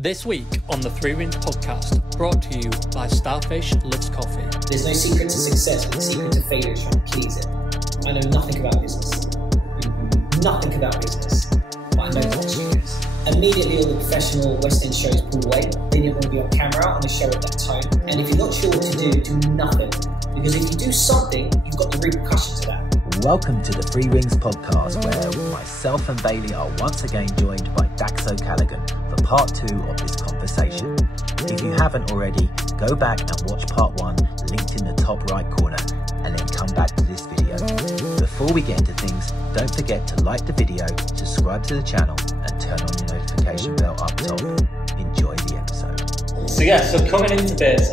This week on the Three Rings podcast, brought to you by Starfish Loves Coffee. There's no secret to success, but the secret to failure is trying to please it. I know nothing about business. Nothing about business. But I know what studios. Immediately all the professional West End shows pulled away. They didn't want to be on camera on a show at that time. And if you're not sure what to do nothing. Because if you do something, you've got the repercussions of that. Welcome to the Three Rings podcast, where myself and Bailey are once again joined by Dax O'Callaghan for part 2 of this conversation. If you haven't already, go back and watch part 1, linked in the top right corner, and then come back to this video. Before we get into things, don't forget to like the video, subscribe to the channel, and turn on the notification bell up top. Enjoy the episode. So coming into this,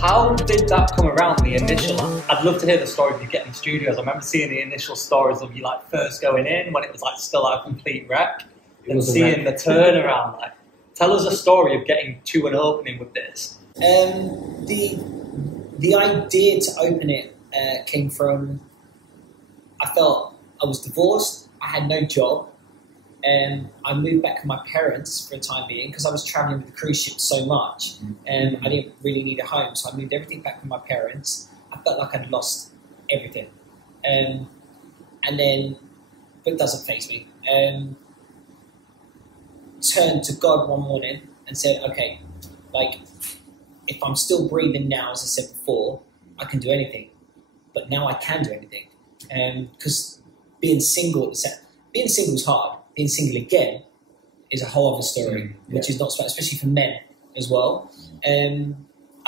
how did that come around, the initial? I'd love to hear the story of you getting studios. I remember seeing the initial stories of you like first going in when it was like still a complete wreck, and seeing the turnaround. Like, tell us a story of getting to an opening with this. The idea to open it came from, I felt I was divorced, I had no job, and I moved back with my parents for a time being because I was travelling with the cruise ship so much, and I didn't really need a home, so I moved everything back with my parents. I felt like I'd lost everything, and then, but it doesn't faze me. Turned to God one morning and said, okay, like, if I'm still breathing now, as I said before, I can do anything, but now I can do anything, because being single is hard. Being single again is a whole other story, which is not, especially for men as well. I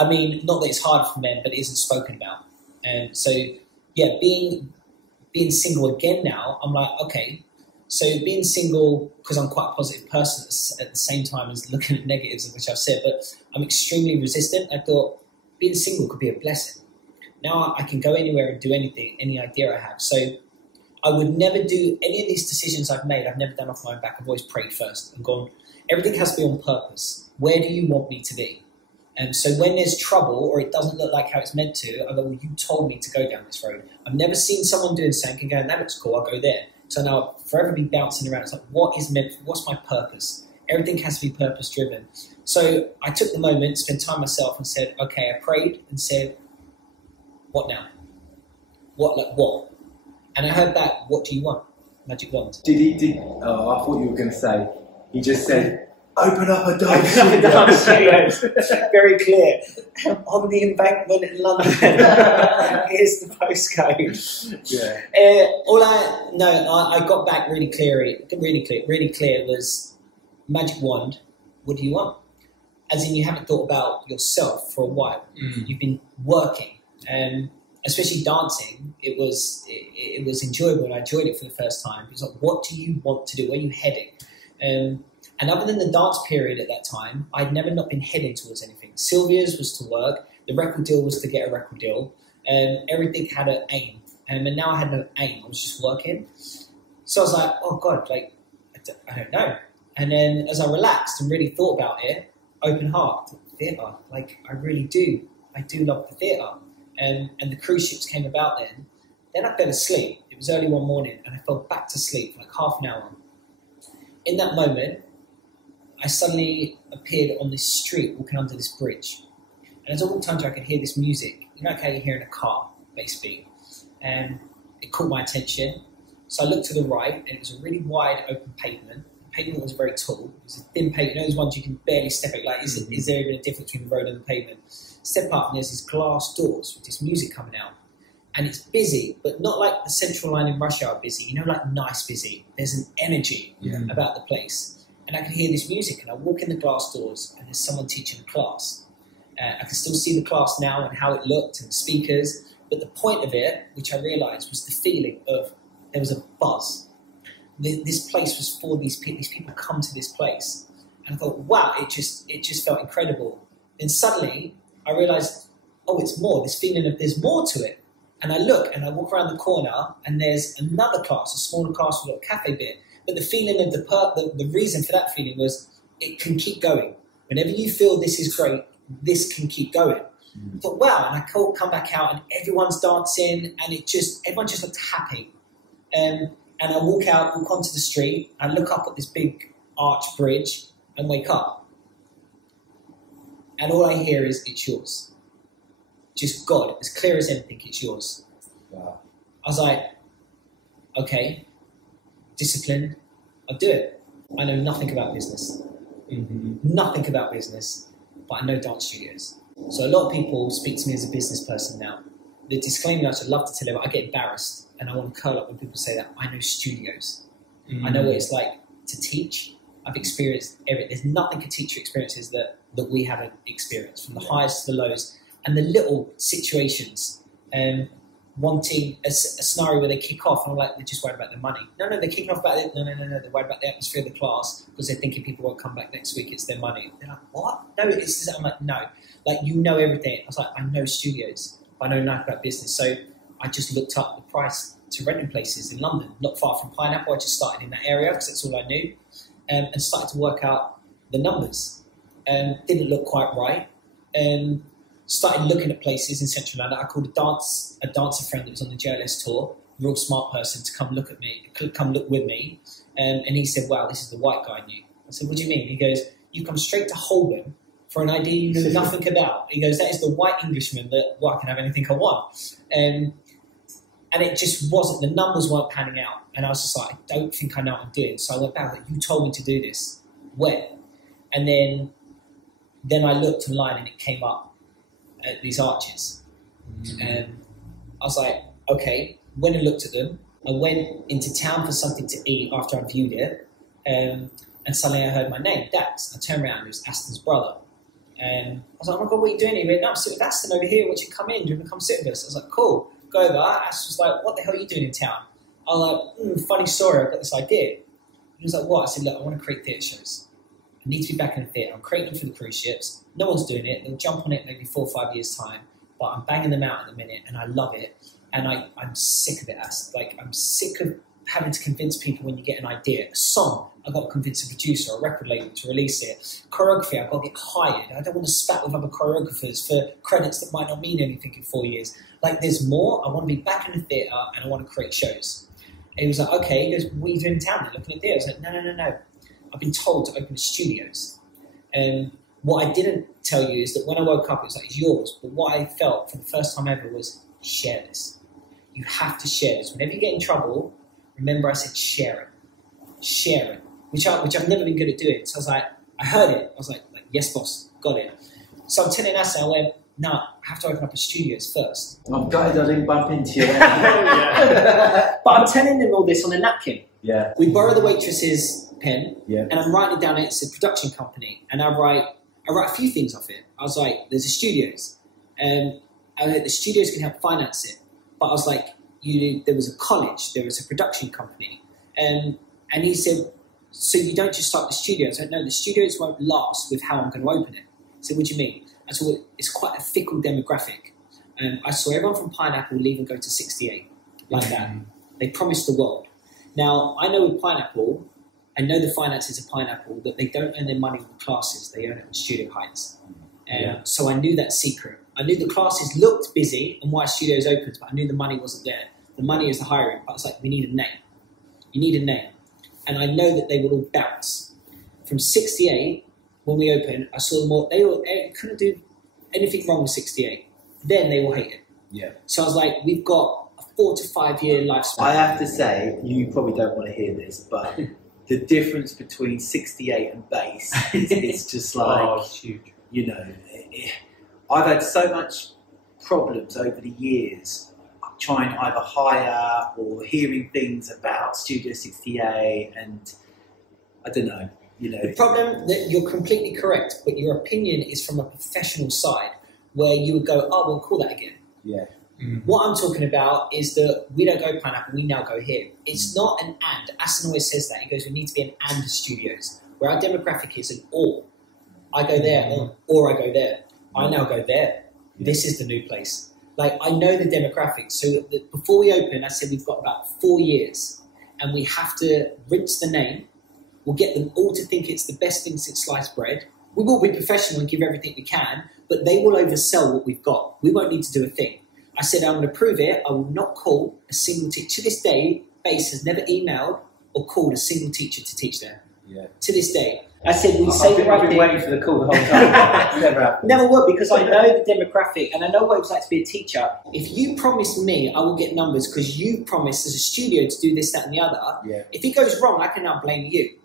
mean, not that it's hard for men, but it isn't spoken about. So yeah, being single again now, I'm like, okay, so being single, because I'm quite a positive person at the same time as looking at negatives, which I've said, but I'm extremely resistant. I thought being single could be a blessing. Now I can go anywhere and do anything, any idea I have. So I would never do any of these decisions I've made. I've never done off my own back. I've always prayed first and gone, everything has to be on purpose. Where do you want me to be? And so when there's trouble or it doesn't look like how it's meant to, I go, well, you told me to go down this road. I've never seen someone doing something and go, that looks cool, I'll go there. So now I'll forever be bouncing around. It's like, what is meant for? What's my purpose? Everything has to be purpose driven. So I took the moment, spent time myself and said, okay, I prayed and said, what now? What? And I heard back, what do you want? Magic wand. I thought you were going to say, he just said, open up a dance studio. Very clear. On the embankment in London. Here's the postcode. Yeah. I got back really clear was magic wand, what do you want? As in, you haven't thought about yourself for a while. You've been working. Especially dancing, it was enjoyable, and I enjoyed it for the first time. It was like, what do you want to do? Where are you heading? And other than the dance period at that time, I'd never not been heading towards anything. Sylvia's was to work. The record deal was to get a record deal. Everything had an aim. And now I had no aim. I was just working. So I was like, oh, God, like, I don't know. And then as I relaxed and really thought about it, open heart, theatre, like, I really do. I do love the theatre. And the cruise ships came about then I fell asleep. It was early one morning and I fell back to sleep for like half an hour. In that moment, I suddenly appeared on this street walking under this bridge. And as I walked under, I could hear this music. You know, like how you hear in a car, bass beat. And it caught my attention. So I looked to the right and it was a really wide open pavement. The pavement was very tall. It was a thin pavement. You know those ones you can barely step it. Like, is there even a difference between the road and the pavement? Step up and there's these glass doors with this music coming out. And it's busy, but not like the central line in rush hour busy. You know, like nice busy. There's an energy about the place. And I can hear this music and I walk in the glass doors and there's someone teaching a class. I can still see the class now and how it looked and the speakers. But the point of it, which I realised, was the feeling of there was a buzz. This place was for these people come to this place. And I thought, wow, it just felt incredible. Then suddenly I realised, oh, it's more, this feeling of there's more to it. And I look and I walk around the corner and there's another class, a smaller class with a cafe bit. But the feeling of the reason for that feeling was it can keep going. Whenever you feel this is great, this can keep going. I thought, wow, and I come back out and everyone's dancing and everyone just looked happy. And I walk onto the street, I look up at this big arch bridge and wake up. And all I hear is, it's yours. Just God, as clear as anything, it's yours. Wow. I was like, okay, disciplined, I'll do it. I know nothing about business. Nothing about business, but I know dance studios. So a lot of people speak to me as a business person now. The disclaimer I should love to tell them, I get embarrassed and I want to curl up when people say that. I know studios. I know what it's like to teach. I've experienced everything. There's nothing a teacher experiences that we haven't experienced, from the highs to the lows and the little situations. Wanting a scenario where they kick off and I'm like, they're just worried about their money. No, they're kicking off about it. No, they're worried about the atmosphere of the class because they're thinking people won't come back next week. It's their money. They're like, what? No, it's this. I'm like, no. Like, you know everything. I was like, I know studios. I know nothing about business. So I just looked up the price to renting places in London, not far from Pineapple. I just started in that area because that's all I knew, and started to work out the numbers. Didn't look quite right. Started looking at places in Central London. I called a dancer friend that was on the JLS tour, a real smart person, to come look with me. And he said, wow, this is the white guy I knew. I said, what do you mean? He goes, you come straight to Holborn for an idea you knew nothing about. He goes, that is the white Englishman that, well, I can have anything I want. And it just wasn't, the numbers weren't panning out. And I was just like, I don't think I know what I'm doing. So I went back, like, you told me to do this. Where? And then I looked online and it came up at these arches. And I was like, okay, went and looked at them. I went into town for something to eat after I viewed it. And suddenly I heard my name, Dax. I turned around, it was Aston's brother. And I was like, oh my God, what are you doing here? He went, no, I'm sitting with Aston over here. Why don't you come in? Do you want to come sit with us? I was like, cool. Go over. Aston was like, what the hell are you doing in town? I was like, funny story, I've got this idea. He was like, what? I said, look, I want to create theatre shows. I need to be back in the theatre. I'm creating them for the cruise ships. No one's doing it. They'll jump on it maybe 4 or 5 years' time. But I'm banging them out at the minute and I love it. And I'm sick of it. Like, I'm sick of having to convince people when you get an idea. A song, I've got to convince a producer or a record label to release it. Choreography, I've got to get hired. I don't want to spat with other choreographers for credits that might not mean anything in 4 years. Like, there's more. I want to be back in the theatre and I want to create shows. And he was like, okay. He goes, what are you doing in town? They're looking at theatre. I was like, no. I've been told to open studios. And what I didn't tell you is that when I woke up, it was like, it's yours. But what I felt for the first time ever was, share this. You have to share this. Whenever you get in trouble, remember I said, share it. Share it. Which I've never been good at doing. So I was like, I heard it. I was like yes, boss, got it. So I'm telling Asa, I went, no, I have to open up a studios first. I'm gutted I didn't bump into you. But I'm telling them all this on a napkin. Yeah. We borrow the waitress's pen, yeah, and I'm writing it down. It's a production company, and I write a few things off it. I was like, "There's a studios, and the studios can help finance it." But I was like, there was a college, there was a production company, and he said, "So you don't just start the studios?" I said, "No, the studios won't last with how I'm going to open it." I said, "What do you mean?" I said, "Well, it's quite a fickle demographic." I saw everyone from Pineapple leave and go to 68, like that. They promised the world. Now, I know with Pineapple, I know the finances of Pineapple, that they don't earn their money on classes, they earn it on studio heights. So I knew that secret. I knew the classes looked busy and why studios opened, but I knew the money wasn't there. The money is the hiring. But I was like, we need a name. You need a name. And I know that they will all bounce. From 68, when we opened, I saw them all, they couldn't do anything wrong with 68. Then they will hate it. Yeah. So I was like, we've got a 4 to 5 year lifespan. I have to say, you probably don't want to hear this, but the difference between 68 and bass is just like, huge. You know, I've had so much problems over the years trying to either hire or hearing things about Studio 68, and I don't know, you know. The problem that you're completely correct, but your opinion is from a professional side where you would go, oh, we'll call that again. Yeah. What I'm talking about is that we don't go Pineapple, we now go here. It's not an and. Aston always says that. He goes, we need to be an and studios, where our demographic is an or. I go there or I go there. I now go there. Yeah. This is the new place. Like, I know the demographics. So before we open, I said we've got about 4 years and we have to rinse the name. We'll get them all to think it's the best thing since sliced bread. We will be professional and give everything we can, but they will oversell what we've got. We won't need to do a thing. I said, I'm going to prove it. I will not call a single teacher. To this day, Base has never emailed or called a single teacher to teach there. Yeah. To this day. I said, we say the right I've been thing. waiting for the call the whole time. Never happened. Never would, because I know the demographic and I know what it's like to be a teacher. If you promise me I will get numbers because you promised as a studio to do this, that and the other, if it goes wrong, I can now blame you.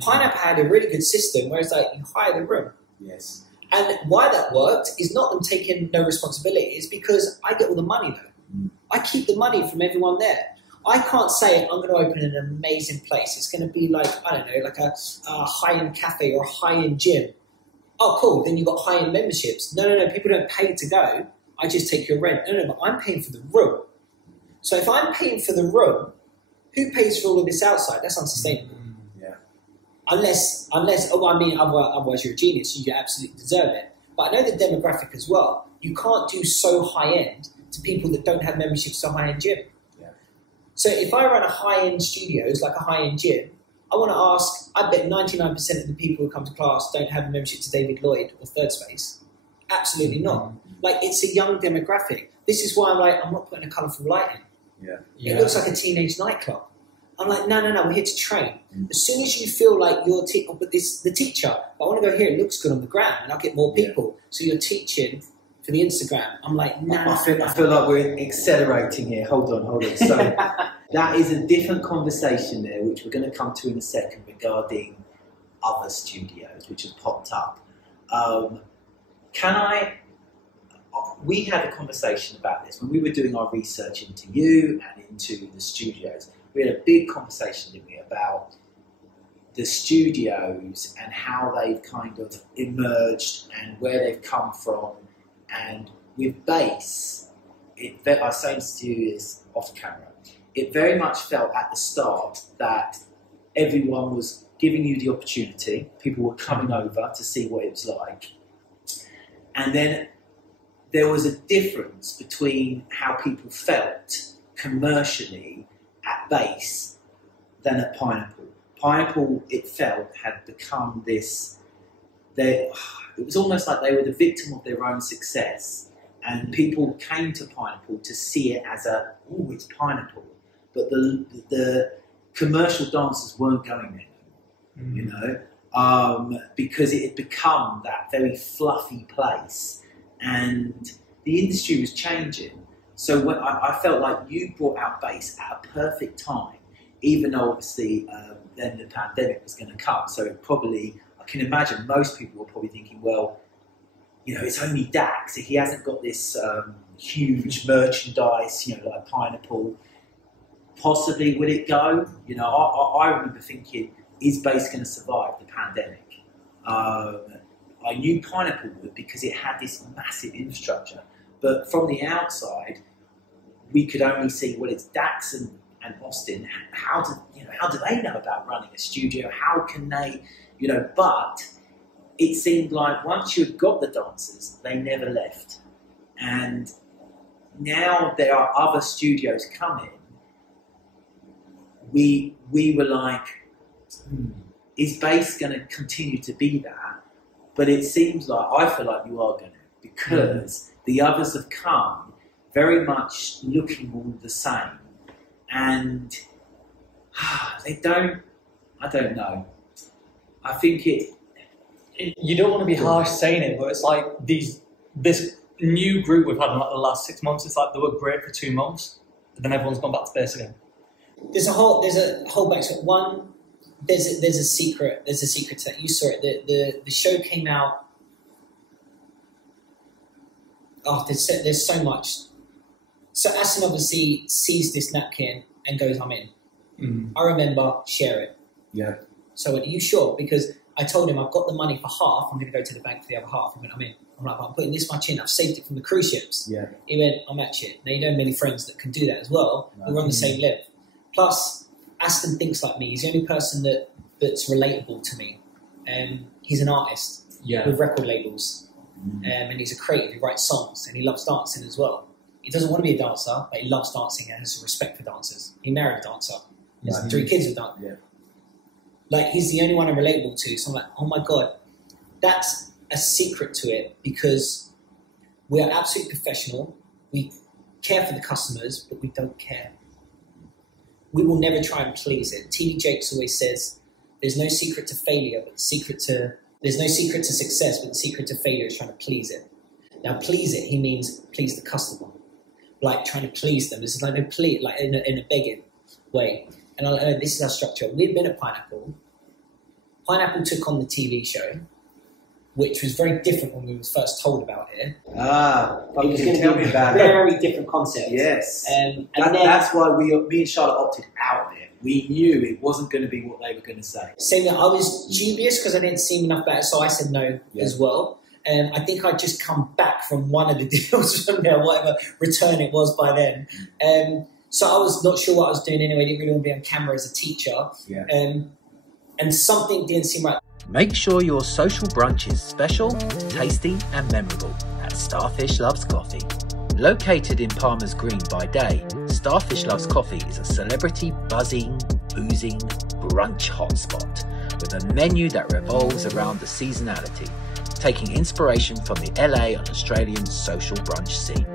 Pineapple had a really good system where it's like you hire the room. Yes. And why that worked is not them taking no responsibility. It's because I get all the money though. I keep the money from everyone there. I can't say I'm going to open an amazing place. It's going to be like, I don't know, like a high-end cafe or a high-end gym. Oh, cool. Then you've got high-end memberships. No. People don't pay to go. I just take your rent. No, but I'm paying for the room. So if I'm paying for the room, who pays for all of this outside? That's unsustainable. Unless, otherwise you're a genius. You absolutely deserve it. But I know the demographic as well. You can't do so high-end to people that don't have memberships to a high-end gym. So if I run a high-end studios, like a high-end gym, I want to ask, I bet 99% of the people who come to class don't have a membership to David Lloyd or Third Space. Absolutely not. Like, it's a young demographic. This is why I'm not putting a colourful light in. It looks like a teenage nightclub. I'm like, no, we're here to train. As soon as you feel like you're the teacher, I want to go here, it looks good on the ground, and I'll get more people. So you're teaching for the Instagram. I'm like, I feel like we're accelerating here. Hold on. So that is a different conversation there, which we're going to come to in a second regarding other studios which have popped up. We had a conversation about this when we were doing our research into you and into the studios. We had a big conversation, didn't we, about the studios and how they've kind of emerged and where they've come from. And with bass, I was saying to you this off camera, it very much felt at the start that everyone was giving you the opportunity. People were coming over to see what it was like. And then there was a difference between how people felt commercially at bass than at Pineapple. Pineapple, it felt, had become this... It was almost like they were the victim of their own success, and people came to Pineapple to see it as it's Pineapple. But the commercial dancers weren't going there, you know, because it had become that very fluffy place, and the industry was changing. So when I felt like you brought out bass at a perfect time, even though obviously then the pandemic was going to come. So it probably... I can imagine most people were probably thinking, well, you know, it's only Dax. He hasn't got this huge merchandise, you know, like Pineapple. Possibly will it go? You know, I remember thinking, is bass going to survive the pandemic? I knew Pineapple would because it had this massive infrastructure. But from the outside, we could only see, well, it's Dax and Austin. How do they know about running a studio? How can they... You know, but it seemed like once you'd got the dancers, they never left. And now there are other studios coming. We were like, is bass going to continue to be that? But it seems like, I feel like you are going to, because the others have come very much looking all the same. And I don't know. I think you don't want to be harsh saying it, but it's like this new group we've had in like the last 6 months. It's like they were great for 2 months, but then everyone's gone back to bass again. There's a whole backstory. One, there's a secret to that. You saw it. The show came out. Oh, there's so much. So Aston obviously sees this napkin and goes, "I'm in." I remember, share it. Yeah. So I went, are you sure? Because I told him I've got the money for half. I'm going to go to the bank for the other half. He went, I'm in. I'm like, I'm putting this much in. I've saved it from the cruise ships. Yeah. He went, I'll match it. Now, you know many friends that can do that as well. Right. We're on the same level. Plus, Aston thinks like me. He's the only person that's relatable to me. He's an artist with record labels. And he's a creative. He writes songs and he loves dancing as well. He doesn't want to be a dancer, but he loves dancing and has respect for dancers. He married a dancer. He has 3 kids with dancers. Yeah. Like, he's the only one I'm relatable to. So I'm like, oh my God, that's a secret to it, because we are absolutely professional. We care for the customers, but we don't care. We will never try and please it. TV Jakes always says, there's no secret to failure, but there's no secret to success, but the secret to failure is trying to please it. Now, please it, he means please the customer, like trying to please them. It's like no plea, like in a begging way. And this is our structure. We'd been at Pineapple. Pineapple took on the TV show, which was very different when we were first told about it. It was going to be a very different concept. Yes. That's why me and Charlotte opted out of it. We knew it wasn't going to be what they were going to say. Same, I was dubious because I didn't see enough about it, so I said no as well. I think I'd just come back from one of the deals from there, whatever return it was by then. So I was not sure what I was doing anyway. I didn't really want to be on camera as a teacher. Yeah. And something didn't seem right. Make sure your social brunch is special, tasty and memorable at Starfish Loves Coffee. Located in Palmer's Green by day, Starfish Loves Coffee is a celebrity buzzing, boozing brunch hotspot with a menu that revolves around the seasonality, taking inspiration from the LA and Australian social brunch scene.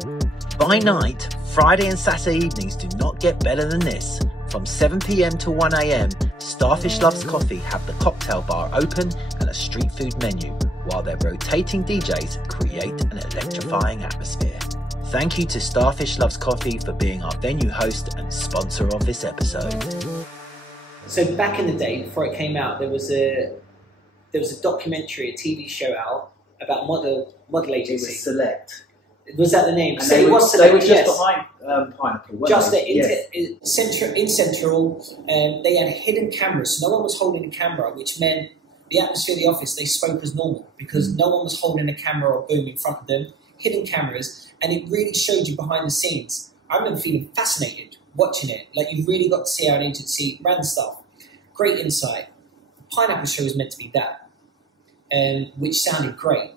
By night, Friday and Saturday evenings do not get better than this. From 7 p.m. to 1 a.m, Starfish Loves Coffee have the cocktail bar open and a street food menu, while their rotating DJs create an electrifying atmosphere. Thank you to Starfish Loves Coffee for being our venue host and sponsor of this episode. So back in the day, before it came out, there was a documentary, a TV show out about model agency. It was Select. Was that the name? And so they it were, was Select, they were just yes. behind Pineapple, weren't Just they? in Central, they had hidden cameras. So no one was holding a camera, which meant the atmosphere of the office, they spoke as normal because no one was holding a camera or boom in front of them. Hidden cameras, and it really showed you behind the scenes. I remember feeling fascinated watching it. Like, you really got to see how an agency ran stuff. Great insight. The Pineapple show was meant to be that, which sounded great.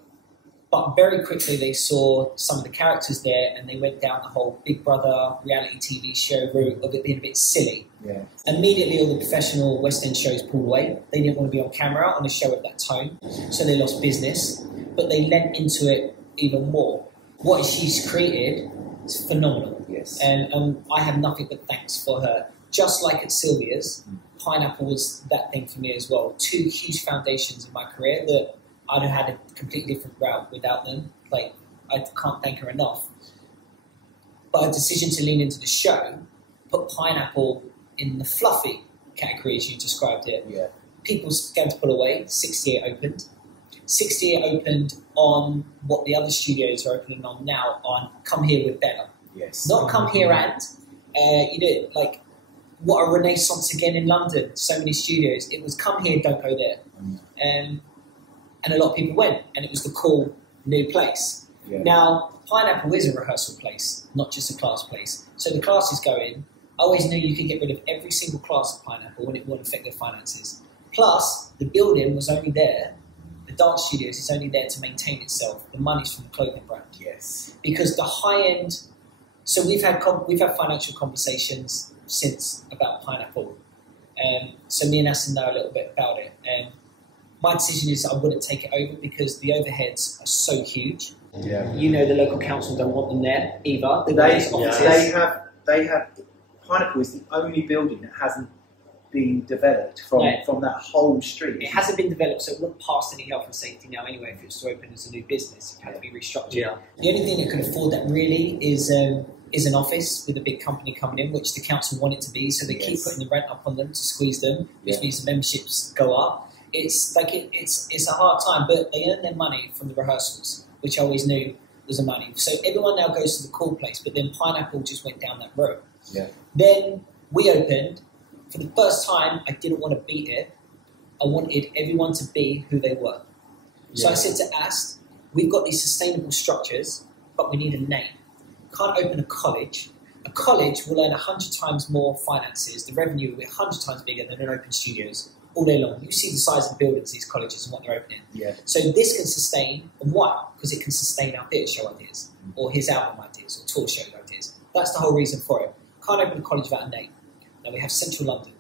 But very quickly they saw some of the characters there and they went down the whole Big Brother reality TV show route of it being a bit silly. Yeah. Immediately all the professional West End shows pulled away. They didn't want to be on camera on a show of that tone, so they lost business. But they lent into it even more. What she's created is phenomenal. Yes. And I have nothing but thanks for her. Just like at Sylvia's, Pineapple was that thing for me as well. Two huge foundations in my career that I'd have had a completely different route without them. Like, I can't thank her enough. But a decision to lean into the show put Pineapple in the fluffy category, as you described it. Yeah. People began to pull away. 68 opened. 68 opened on what the other studios are opening on now, on Come Here We're Better. Yes. Not Come Here and, like, what a renaissance again in London. So many studios. It was Come Here, Don't Go There. And a lot of people went, and it was the cool new place. Yeah. Now, Pineapple is a rehearsal place, not just a class place. So the classes go in. I always knew you could get rid of every single class at Pineapple and it wouldn't affect their finances. Plus, the building was only there, the dance studios is only there to maintain itself. The money's from the clothing brand. Yes. Because the high end, so we've had financial conversations since about Pineapple. So me and Assen know a little bit about it. My decision is I wouldn't take it over because the overheads are so huge. Yeah. You know, the local council don't want them there either. They have. Pineapple is the only building that hasn't been developed from that whole street. It hasn't been developed, so it wouldn't pass any health and safety now anyway. If it was to open as a new business, it had to be restructured. Yeah. The only thing that could afford that really is an office with a big company coming in, which the council want it to be. So they keep putting the rent up on them to squeeze them, which means the memberships go up. It's like it's a hard time, but they earn their money from the rehearsals, which I always knew was the money. So everyone now goes to the cool place, but then Pineapple just went down that road. Yeah. Then we opened. For the first time, I didn't want to beat it. I wanted everyone to be who they were. So I said to Ast, we've got these sustainable structures, but we need a name. Can't open a college. A college will earn 100 times more finances. The revenue will be 100 times bigger than an open studios all day long. You see the size of the buildings, these colleges, and what they're opening. Yeah. So this can sustain, and why? Because it can sustain our theatre show ideas, or his album ideas, or tour show ideas. That's the whole reason for it. Can't open a college without a name. Now we have Central London,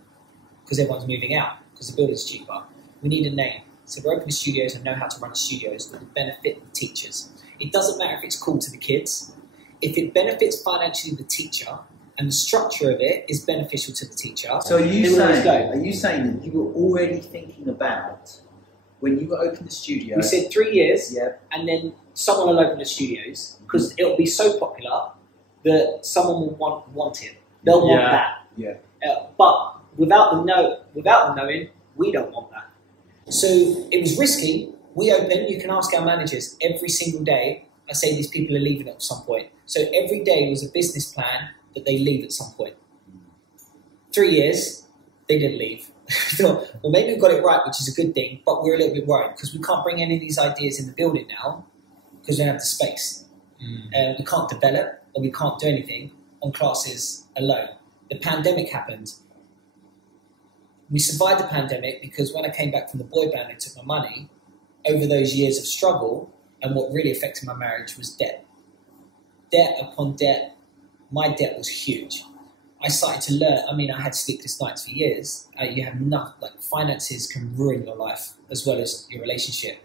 because everyone's moving out, because the building's cheaper. We need a name. So we're opening studios and know how to run studios that will benefit the teachers. It doesn't matter if it's cool to the kids. If it benefits financially the teacher, and the structure of it is beneficial to the teacher. So are you saying that you were already thinking about when you opened the studio? We said 3 years, Yeah. and then someone will open the studios because it'll be so popular that someone will want it. They'll want that. Yeah. But without the knowing, we don't want that. So it was risky. We opened. You can ask our managers every single day. I say these people are leaving at some point. So every day was a business plan that they leave at some point. 3 years, they didn't leave. Well, maybe we've got it right, which is a good thing, but we're a little bit worried because we can't bring any of these ideas in the building now because we don't have the space. We can't develop or we can't do anything on classes alone. The pandemic happened. We survived the pandemic because when I came back from the boy band and took my money, over those years of struggle, and what really affected my marriage was debt. Debt upon debt. My debt was huge. I started to learn, I had sleepless nights for years. You have nothing, finances can ruin your life as well as your relationship.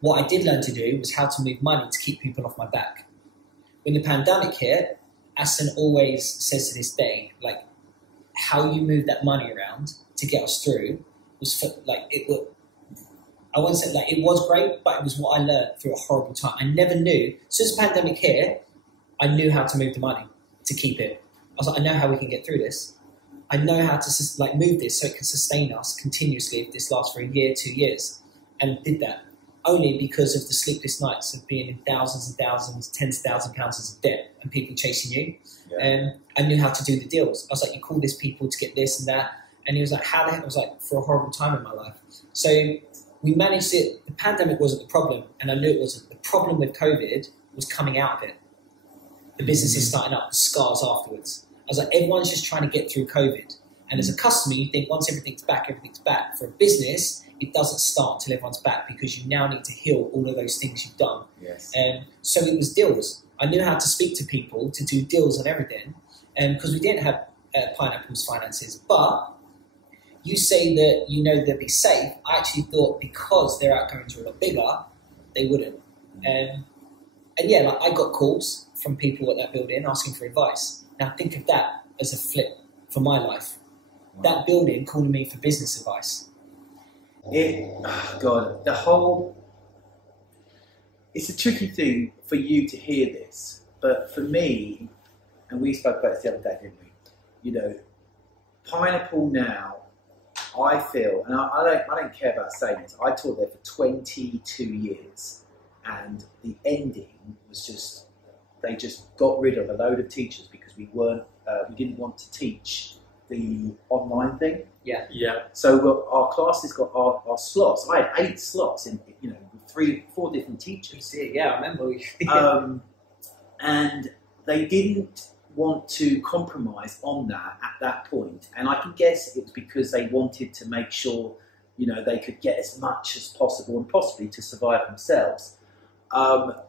What I did learn to do was how to move money to keep people off my back. When the pandemic hit, Aston always says to this day, how you move that money around to get us through was I won't say it was great, but it was what I learned through a horrible time. I never knew. Since the pandemic hit, I knew how to move the money to keep it. I was like, I know how we can get through this. I know how to move this so it can sustain us continuously if this lasts for a year, 2 years. And did that only because of the sleepless nights of being in thousands and thousands, tens of thousands of pounds of debt and people chasing you. Yeah. I knew how to do the deals. I was like, you call this people to get this and that. And he was like, how the heck? I was like, for a horrible time in my life. So we managed it. The pandemic wasn't the problem. And I knew it wasn't. The problem with COVID was coming out of it. The business is starting up, the scars afterwards. I was like, everyone's just trying to get through COVID. And as a customer, you think once everything's back, everything's back. For a business, it doesn't start until everyone's back because you now need to heal all of those things you've done. Yes. So it was deals. I knew how to speak to people to do deals on everything because we didn't have Pineapple's finances. But you say that you know they'd be safe. I actually thought because their outgoings were a lot bigger, they wouldn't. And I got calls from people at that building asking for advice. Now think of that as a flip for my life. Wow. That building calling me for business advice. It's a tricky thing for you to hear this, but for me, and we spoke about this the other day, didn't we? Pineapple now, I feel, and I don't care about saying this, I taught there for 22 years, and the ending was just, they just got rid of a load of teachers because we didn't want to teach the online thing. Yeah. So our classes got our slots. I had 8 slots in, 3-4 different teachers. Yeah, I remember. And they didn't want to compromise on that at that point. And I can guess it's because they wanted to make sure, they could get as much as possible and possibly to survive themselves. But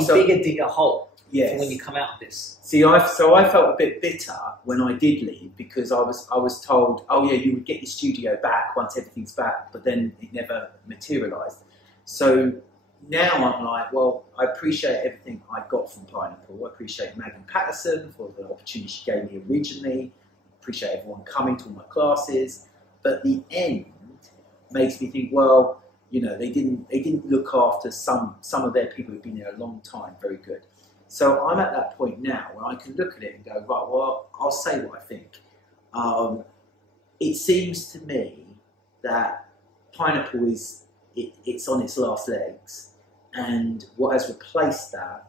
you dig a hole. Yes. For when you come out of this. See, I felt a bit bitter when I did leave because I was told, oh yeah, you would get your studio back once everything's back, but then it never materialised. So now I'm like, well, I appreciate everything I got from Pineapple. I appreciate Maggie Patterson for the opportunity she gave me originally. I appreciate everyone coming to all my classes. But the end makes me think, well, they didn't look after some of their people who've been there a long time. Very good. So I'm at that point now where I can look at it and go, right, well, I'll say what I think. It seems to me that Pineapple it's on its last legs, and what has replaced that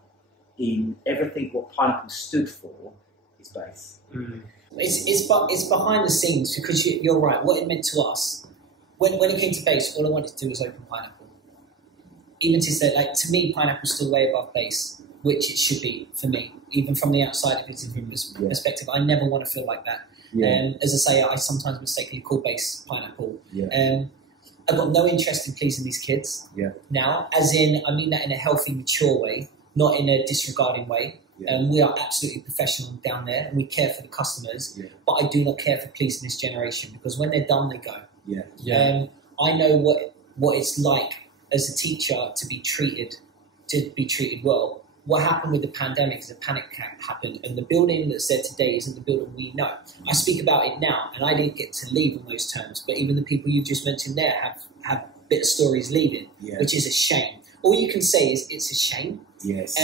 in everything what Pineapple stood for is bass. Mm. It's behind the scenes because you're right. What it meant to us when it came to bass, all I wanted to do was open Pineapple. Even to say, to me, Pineapple's still way above bass, which it should be for me, even from the outside of it, perspective. I never want to feel like that. Yeah. As I say, I sometimes mistakenly call bass Pineapple. Yeah. I've got no interest in pleasing these kids now, as in, I mean that in a healthy, mature way, not in a disregarding way. Yeah. We are absolutely professional down there, and we care for the customers, but I do not care for pleasing this generation, because when they're done, they go. Yeah. I know what it's like as a teacher to be treated well. what happened with the pandemic is a panic happened, and the building that's there today isn't the building we know. I speak about it now, and I didn't get to leave on those terms, but even the people you just mentioned there have bitter stories leaving, which is a shame. All you can say is it's a shame. Yes.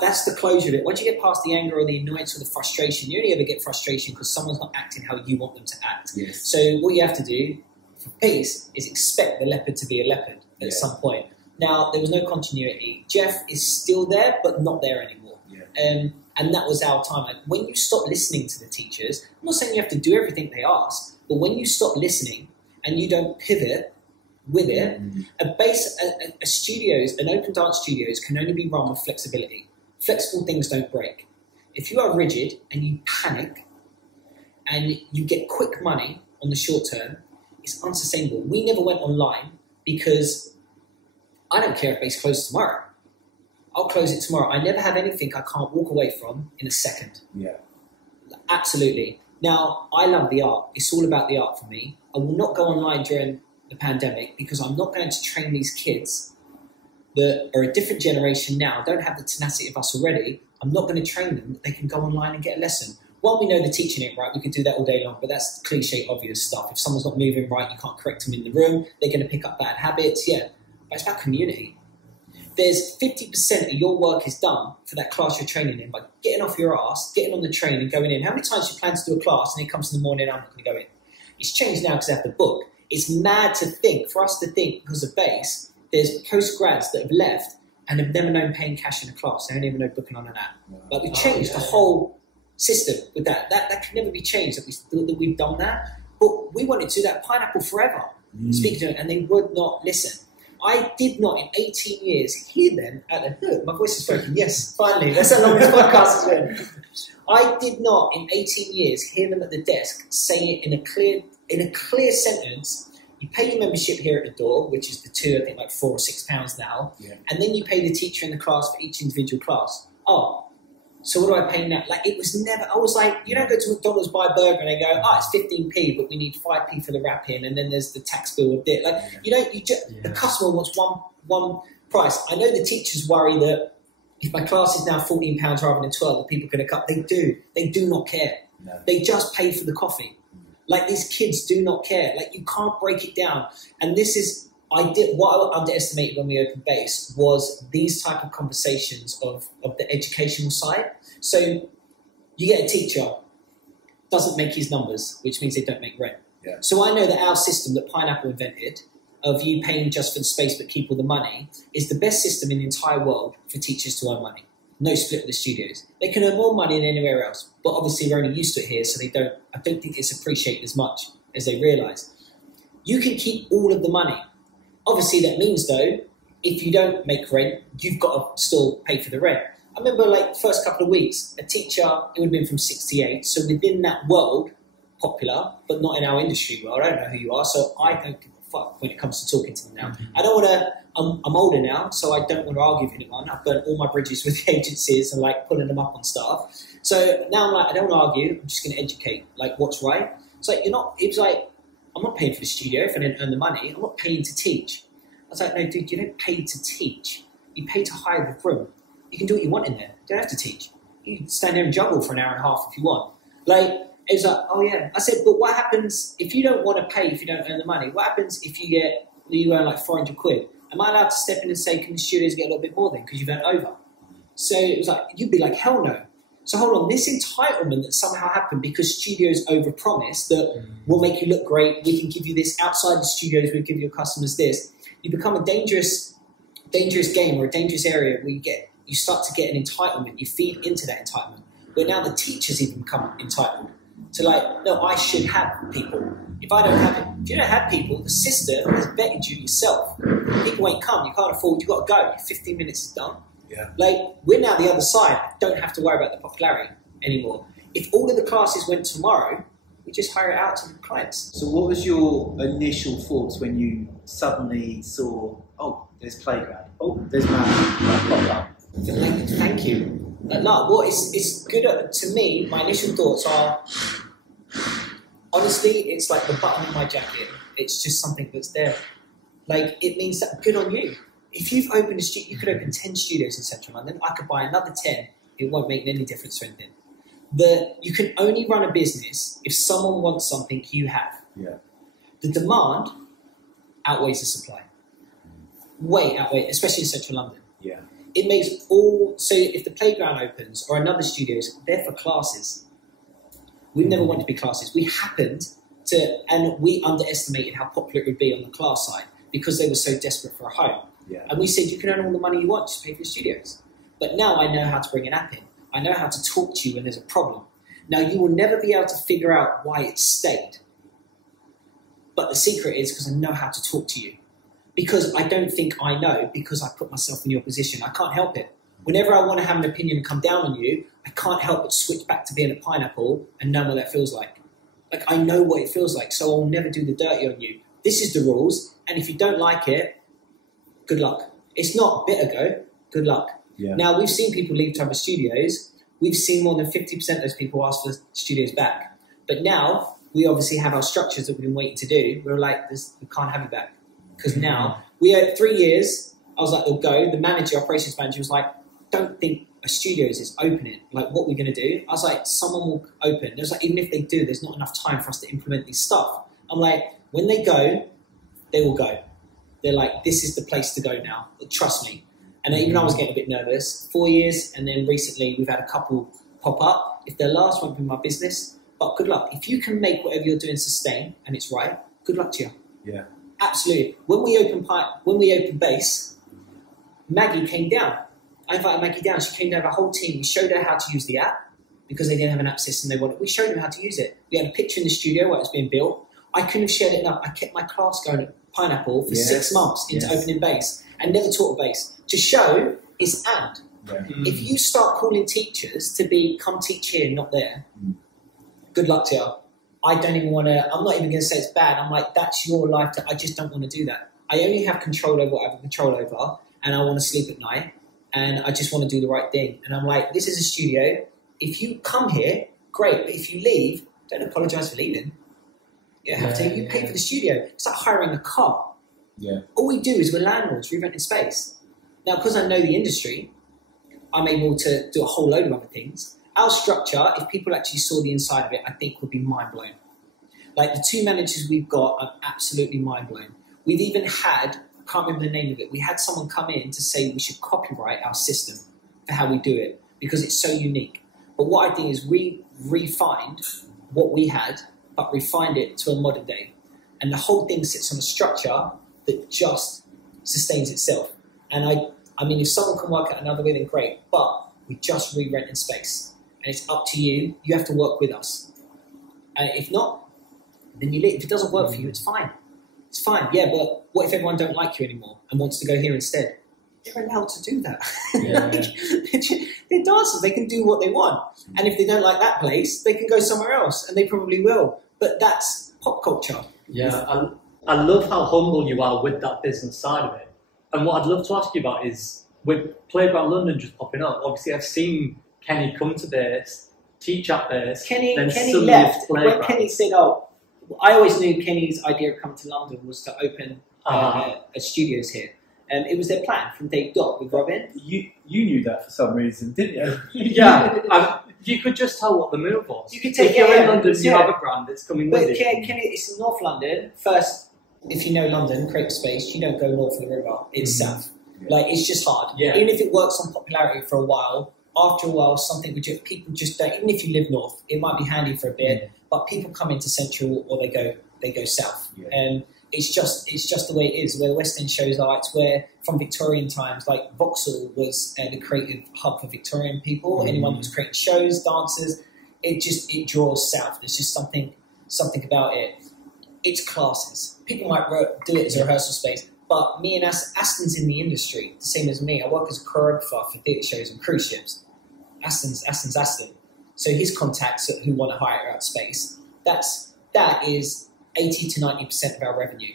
That's the closure of it. Once you get past the anger or the annoyance or the frustration, you only ever get frustration because someone's not acting how you want them to act. Yes. So what you have to do for peace is expect the leopard to be a leopard at some point. Now, there was no continuity. Jeff is still there, but not there anymore. Yeah. And that was our time. Like, when you stop listening to the teachers, I'm not saying you have to do everything they ask, but when you stop listening and you don't pivot with it, an open dance studios can only be run with flexibility. Flexible things don't break. If you are rigid and you panic and you get quick money on the short term, it's unsustainable. We never went online because I don't care if base closes tomorrow. I'll close it tomorrow. I never have anything I can't walk away from in a second. Yeah. Absolutely. Now, I love the art. It's all about the art for me. I will not go online during the pandemic because I'm not going to train these kids that are a different generation now, don't have the tenacity of us already. I'm not going to train them that they can go online and get a lesson. While we know the teaching ain't right, we can do that all day long, but that's cliche, obvious stuff. If someone's not moving right, you can't correct them in the room. They're going to pick up bad habits. Yeah. But it's about community. There's 50% of your work is done for that class you're training in by getting off your ass, getting on the train and going in. How many times you plan to do a class and it comes in the morning, I'm not going to go in? It's changed now because I have the book. It's mad to think, for us to think, because of base, there's post-grads that have left and have never known paying cash in a class. They don't even know booking on an app. Like, we've changed the whole system with that. That can never be changed, that we've done that. But we wanted to do that Pineapple forever, speak to them, and they would not listen. I did not, in 18 years, hear them at the hook. My voice is broken. Yes, finally. That's how long this podcast has been. I did not, in 18 years, hear them at the desk say it in a clear sentence. You pay your membership here at the door, which is the two, I think, like £4 or £6 now. Yeah. And then you pay the teacher in the class for each individual class. Oh, so what do I pay now? Like, it was never, I was like, you don't go to McDonald's, buy a burger, and they go, it's 15p, but we need 5p for the wrapping, and then there's the tax bill with it. Like, the customer wants one price. I know the teachers worry that if my class is now £14 rather than 12, the people are going to cut. They do. They do not care. No. They just pay for the coffee. Like, these kids do not care. Like, you can't break it down. And this is, what I underestimated when we opened base was these type of conversations of the educational side. So you get a teacher, doesn't make his numbers, which means they don't make rent. Yeah. So I know that our system that Pineapple invented, of you paying just for the space but keep all the money, is the best system in the entire world for teachers to earn money. No split with the studios. They can earn more money than anywhere else, but obviously we're only used to it here, so I don't think it's appreciated as much as they realise. You can keep all of the money. Obviously that means, though, if you don't make rent, you've got to still pay for the rent. I remember, like, the first couple of weeks, a teacher, it would have been from 68, so within that world, popular, but not in our industry world. I don't know who you are, so I don't give a fuck when it comes to talking to them now. Mm-hmm. I don't want to, I'm older now, so I don't want to argue with anyone. I've burnt all my bridges with the agencies and, like, pulling them up on stuff. So now I'm like, I don't want to argue, I'm just going to educate, like, what's right. It's like, it was like, I'm not paying for the studio if I didn't earn the money. I'm not paying to teach. I was like, no, dude, you don't pay to teach. You pay to hire the room. You can do what you want in there. You don't have to teach. You can stand there and juggle for an hour and a half if you want. Like, it was like, oh yeah. I said, but what happens if you don't want to pay if you don't earn the money? What happens if you earn like 400 quid? Am I allowed to step in and say, can the studios get a little bit more then because you've earned over? So it was like, you'd be like, hell no. So hold on, this entitlement that somehow happened because studios overpromised that we'll make you look great, we can give you this outside the studios, we'll give your customers this. You become a dangerous game or a dangerous area where you start to get an entitlement, you feed into that entitlement. Where now the teachers even become entitled to, like, no, I should have people. If you don't have people, the system has vetted you yourself. People won't come, you can't afford, you've got to go, your 15 minutes is done. Yeah. Like, we're now the other side. I don't have to worry about the popularity anymore. If all of the classes went tomorrow, we just hire it out to the clients. So what was your initial thoughts when you suddenly saw, oh, there's Playground, oh, there's Matt, Thank you. No, it's good to me. My initial thoughts are, honestly, it's like the button on my jacket. It's just something that's there. Like, it means that good on you. If you've opened a studio, you could open 10 studios in central London. I could buy another 10. It won't make any difference to anything. You can only run a business if someone wants something you have. Yeah. The demand outweighs the supply. Way outweighs, especially in central London. Yeah. It makes so if the playground opens or another studio's, they're for classes. We've never wanted to be classes. We happened to, and we underestimated how popular it would be on the class side because they were so desperate for a home. Yeah. And we said, you can earn all the money you want, just pay for your studios. But now I know how to bring an app in. I know how to talk to you when there's a problem. Now, you will never be able to figure out why it stayed. But the secret is because I know how to talk to you. Because I don't think I know, because I put myself in your position. I can't help it. Whenever I want to have an opinion and come down on you, I can't help but switch back to being a pineapple and know what that feels like. Like, I know what it feels like, so I'll never do the dirty on you. This is the rules, and if you don't like it, good luck. It's not bitter go, good luck. Yeah. Now, we've seen people leave to other studios. We've seen more than 50% of those people ask for studios back. But now, we obviously have our structures that we've been waiting to do. We're like, we can't have you back. Because now, we had 3 years, I was like, they'll go. The manager, operations manager, was like, don't think a studios is opening. Like, what we're going to do? I was like, someone will open. There's like, even if they do, there's not enough time for us to implement these stuff. I'm like, when they go, they will go. They're like, this is the place to go now. Trust me. And even I was getting a bit nervous. 4 years, and then recently we've had a couple pop up. If they're last, won't be my business. But good luck. If you can make whatever you're doing sustain and it's right, good luck to you. Yeah. Absolutely. When we opened base, Maggie came down. I invited Maggie down. She came down with a whole team. We showed her how to use the app because they didn't have an app system. We showed them how to use it. We had a picture in the studio where it was being built. I couldn't have shared it enough. I kept my class going at Pineapple for 6 months into opening base and never taught a base. To show is and. Yeah. If you start calling teachers to come teach here, not there, good luck to you. I don't even want to, I'm not even going to say it's bad. I'm like, that's your life. I just don't want to do that. I only have control over what I have control over, and I want to sleep at night, and I just want to do the right thing. And I'm like, this is a studio. If you come here, great. But if you leave, don't apologise for leaving. You have to. You pay for the studio. It's like hiring a car. Yeah. All we do is we're landlords. We rent in space. Now, because I know the industry, I'm able to do a whole load of other things. Our structure, if people actually saw the inside of it, I think would be mind-blown. Like, the 2 managers we've got are absolutely mind-blown. We've even had, I can't remember the name of it, we had someone come in to say we should copyright our system for how we do it because it's so unique. But what I think is we refined what we had, but refined it to a modern day. And the whole thing sits on a structure that just sustains itself. And I mean, if someone can work out another way, then great. But we just re-rent in space. And it's up to you. You have to work with us. And if not, then you leave. If it doesn't work for you, it's fine. It's fine. Yeah, but what if everyone don't like you anymore and wants to go here instead? They're allowed to do that. They're dancers. They can do what they want. And if they don't like that place, they can go somewhere else. And they probably will. But that's pop culture. Yeah, I love how humble you are with that business side of it. And what I'd love to ask you about is, with Playground London just popping up, obviously I've seen Kenny come to this, teach at this. Kenny then left. When Kenny said, I always knew Kenny's idea of coming to London was to open a studios here. It was their plan from day dot with Robin. You knew that for some reason, didn't you? Yeah. You could just tell what the move was. You could take if you're in London, you have a brand that's coming with it. Kenny, it's in North London. First, if you know London, create space, you don't go north of the river. It's south. Yeah. Like, it's just hard. Yeah. Even if it works on popularity for a while, after a while, people just don't. Even if you live north, it might be handy for a bit, but people come into central or they go south. Yeah. And it's just the way it is. Where the West End shows are, it's where from Victorian times, like Vauxhall was the creative hub for Victorian people. Anyone who was creating shows, dancers, it draws south. There's just something about it. It's classes. People might do it as a rehearsal space, but me and Aston's in the industry, the same as me. I work as a choreographer for theatre shows and cruise ships. Aston's Aston. So his contacts who want to hire out space, that is 80 to 90% of our revenue.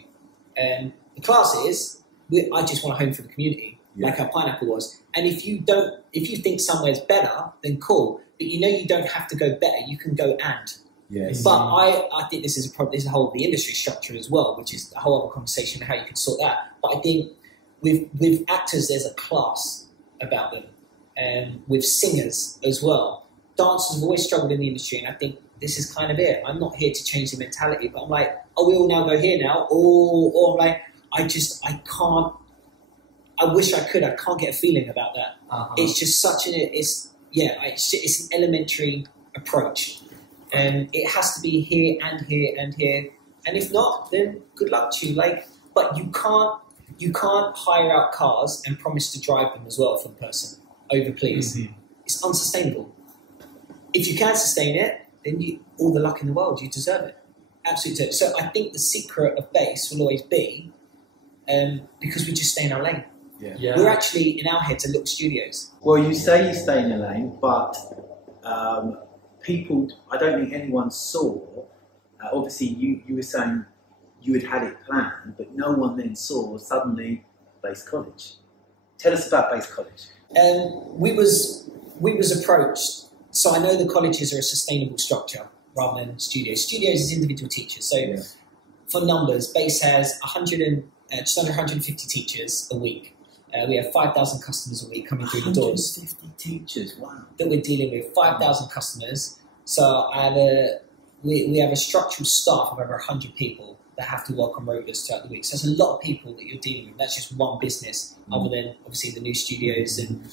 The classes, I just want a home for the community, like how Pineapple was. And if you think somewhere's better, then cool. But you don't have to go better. You can go and. Yes. But I think this is a whole the industry structure as well, which is a whole other conversation how you can sort that. But I think with actors, there's a class about them, and with singers as well. Dancers have always struggled in the industry, and I think this is kind of it. I'm not here to change the mentality, but I'm like, oh, we all now go here now, or I'm like, I can't. I wish I could. I can't get a feeling about that. It's just such it's an elementary approach, and it has to be here and here and here. And if not, then good luck to you. Like, but you can't hire out cars and promise to drive them as well for the person over, please. Mm-hmm. It's unsustainable. If you can sustain it, then all the luck in the world. You deserve it. Absolutely. So I think the secret of bass will always be because we just stay in our lane. Yeah. We're actually, in our heads, a little studios. Well, you say you stay in the lane, but people, I don't think anyone saw, obviously you were saying you had it planned, but no one then saw suddenly Bass College. Tell us about Bass College. We was approached, so I know the colleges are a sustainable structure rather than studios. Studios is individual teachers, so for numbers, Bass has just under 150 teachers a week. We have 5,000 customers a week coming through the doors. 150 teachers, wow. That we're dealing with, 5,000 customers. So we have a structural staff of over 100 people that have to work on rotas throughout the week. So there's a lot of people that you're dealing with. That's just one business, other than obviously the new studios. And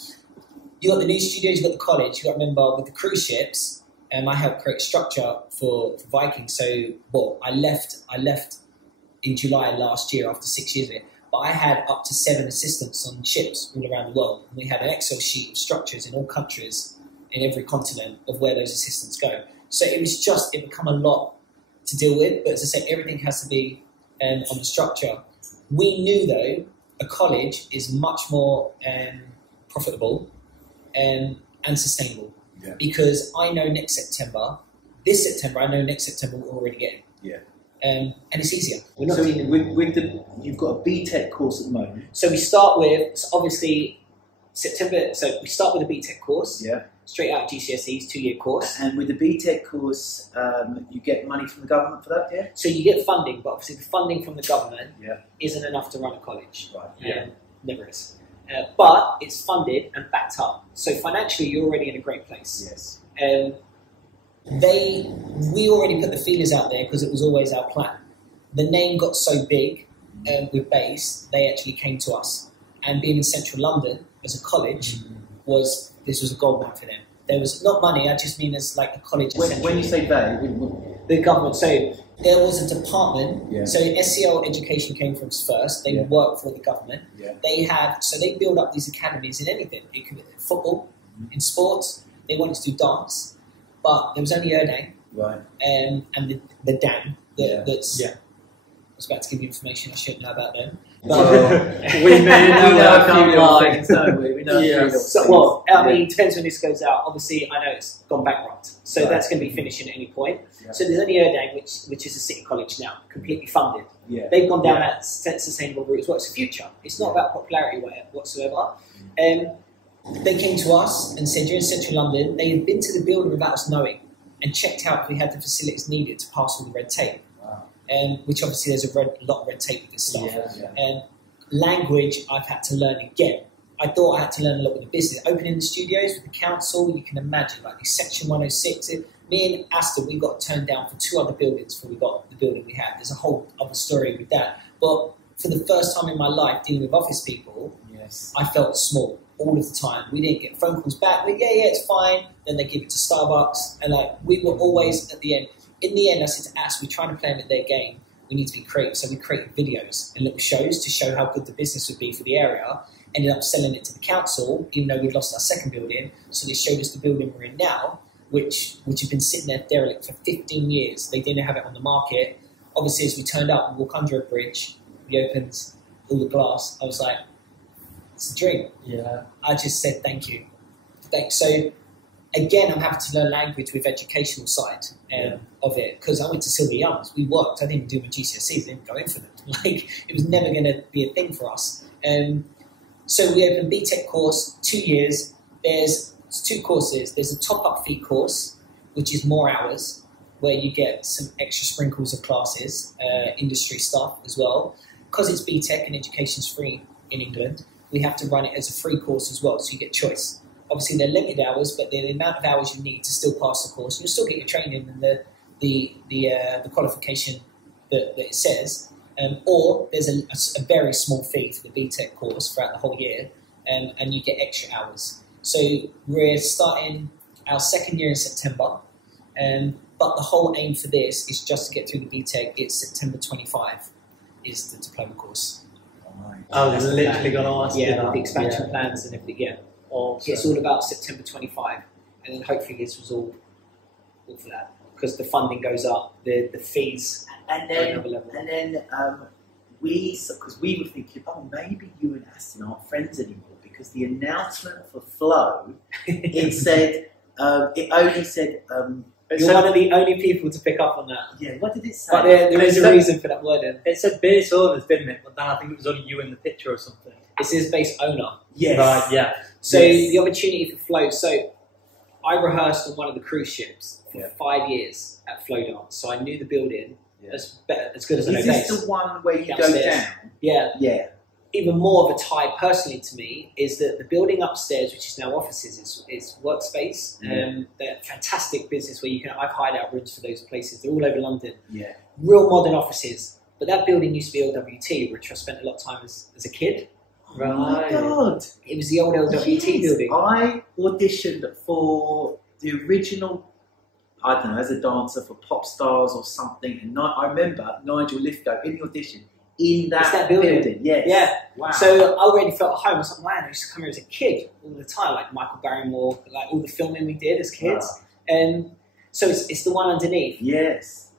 you got the new studios, you got the college. You got to remember with the cruise ships, I helped create structure for Viking. So, I left in July last year after 6 years of it. But I had up to 7 assistants on ships all around the world. And we had an Excel sheet of structures in all countries, in every continent, of where those assistants go. So it become a lot to deal with. But as I say, everything has to be on the structure. We knew, though, a college is much more profitable and sustainable. Yeah. Because I know this September, we're already getting. Yeah. And it's easier. We're not you've got a BTEC course at the moment. So we start with, obviously, September. So we start with a BTEC course. Yeah. Straight out of GCSEs, 2-year course. And with the BTEC course, you get money from the government for that, yeah? So you get funding, but obviously the funding from the government isn't enough to run a college. Right. Yeah. Never is. But it's funded and backed up. So financially, you're already in a great place. Yes. We already put the feelers out there because it was always our plan. The name got so big with Bass, they actually came to us. And being in central London as a college was a gold mine for them. There was not money, I just mean as like a college. When you say they, the government. So there was a department. Yeah. So SCL Education came from us first. They worked for the government. Yeah. They build up these academies in anything. It could be football, in sports. They wanted to do dance. But there was only Erdang, right? And the dam that's. Yeah. I was about to give you information I shouldn't know about them. But we know a few lines, don't we? We know a few. So, I mean, it depends when this goes out. Obviously, I know it's gone bankrupt, so that's going to be finishing at any point. Yeah. So there's only Erdang, which is a city college now, completely funded. Yeah. They've gone down that sustainable route as well. It's the future. It's not about popularity whatsoever. They came to us and said, you're in central London. They had been to the building without us knowing and checked out if we had the facilities needed to pass all the red tape. Wow. Which obviously there's a lot of red tape with this stuff. Language I've had to learn again. I thought I had to learn a lot with the business. Opening the studios with the council, you can imagine, like the Section 106. Me and Aston, we got turned down for 2 other buildings before we got the building we had. There's a whole other story with that. But for the first time in my life dealing with office people, I felt small. All of the time. We didn't get phone calls back. Yeah, it's fine. Then they give it to Starbucks. And we were always at the end. In the end, I said to Ash, we're trying to play them at their game. We need to be creative. So we created videos and little shows to show how good the business would be for the area. Ended up selling it to the council, even though we'd lost our second building. So they showed us the building we're in now, which had been sitting there derelict for 15 years. They didn't have it on the market. Obviously, as we turned up, we walk under a bridge. We opened all the glass. I was like, it's a dream. Yeah. I just said thank you. So again, I'm happy to learn language with educational side of it because I went to Sylvia Young's. We worked. I didn't do my GCSEs. I didn't go in for them. It was never going to be a thing for us. So we opened BTEC course, 2 years. There's 2 courses. There's a top-up fee course, which is more hours, where you get some extra sprinkles of classes, industry stuff as well. Because it's BTEC and education's free, in England, we have to run it as a free course as well, so you get choice. Obviously, they're limited hours, but they're the amount of hours you need to still pass the course. You'll still get your training and the qualification that it says. Or there's a very small fee for the BTEC course throughout the whole year, and you get extra hours. So we're starting our second year in September, but the whole aim for this is just to get through the BTEC. It's September 25 is the diploma course. I was literally going to ask you Yeah, that. the expansion plans and everything, yeah. Awesome. It's all about September 25, and then hopefully this was all for that, because the funding goes up, the fees And go then, another level. and then because we were thinking, oh, maybe you and Aston aren't friends anymore, because the announcement for Flow, it said, it only said, You're one of the only people to pick up on that. yeah, what did it say? But there is a said- reason for that wording. It said base owners, didn't it? But then I think it was only you in the picture or something. It says base owner. Yes. Right, yeah. So Yes. the opportunity for Flow. So I rehearsed on one of the cruise ships for Yeah. 5 years at Flow Dance. So I knew the building Yeah. as good as I know Is this base. the one where you go Downstairs. down? Yeah. Yeah. Even more of a tie personally to me is that the building upstairs, which is now offices, is workspace. Yeah. They're fantastic business where I've hired out rooms for those places. They're all over London. Yeah. Real modern offices. But that building used to be LWT, which I spent a lot of time as a kid. Oh my Right. God. It was the old LWT Yes. building. I auditioned for the original, I don't know, as a dancer for Pop Stars or something. And I remember Nigel Lithgow in the audition in that building. Yes. Yeah. Wow. So I already felt at home. I was like, man, I used to come here as a kid all the time, like Michael Barrymore, like all the filming we did as kids. Wow. So it's the one underneath. Yes.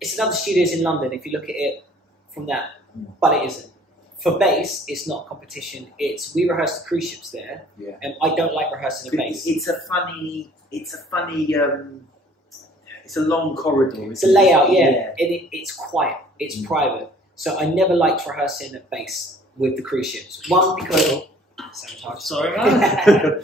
It's another studios in London if you look at it from that, Mm. but it isn't. For bass, it's not a competition. We rehearse the cruise ships there, Yeah. and I don't like rehearsing a bass. It's a funny, it's a long corridor. It's a layout, yeah. It's quiet, it's private. So I never liked rehearsing at bass with the cruise ships. One, because sabotage. Sorry, man.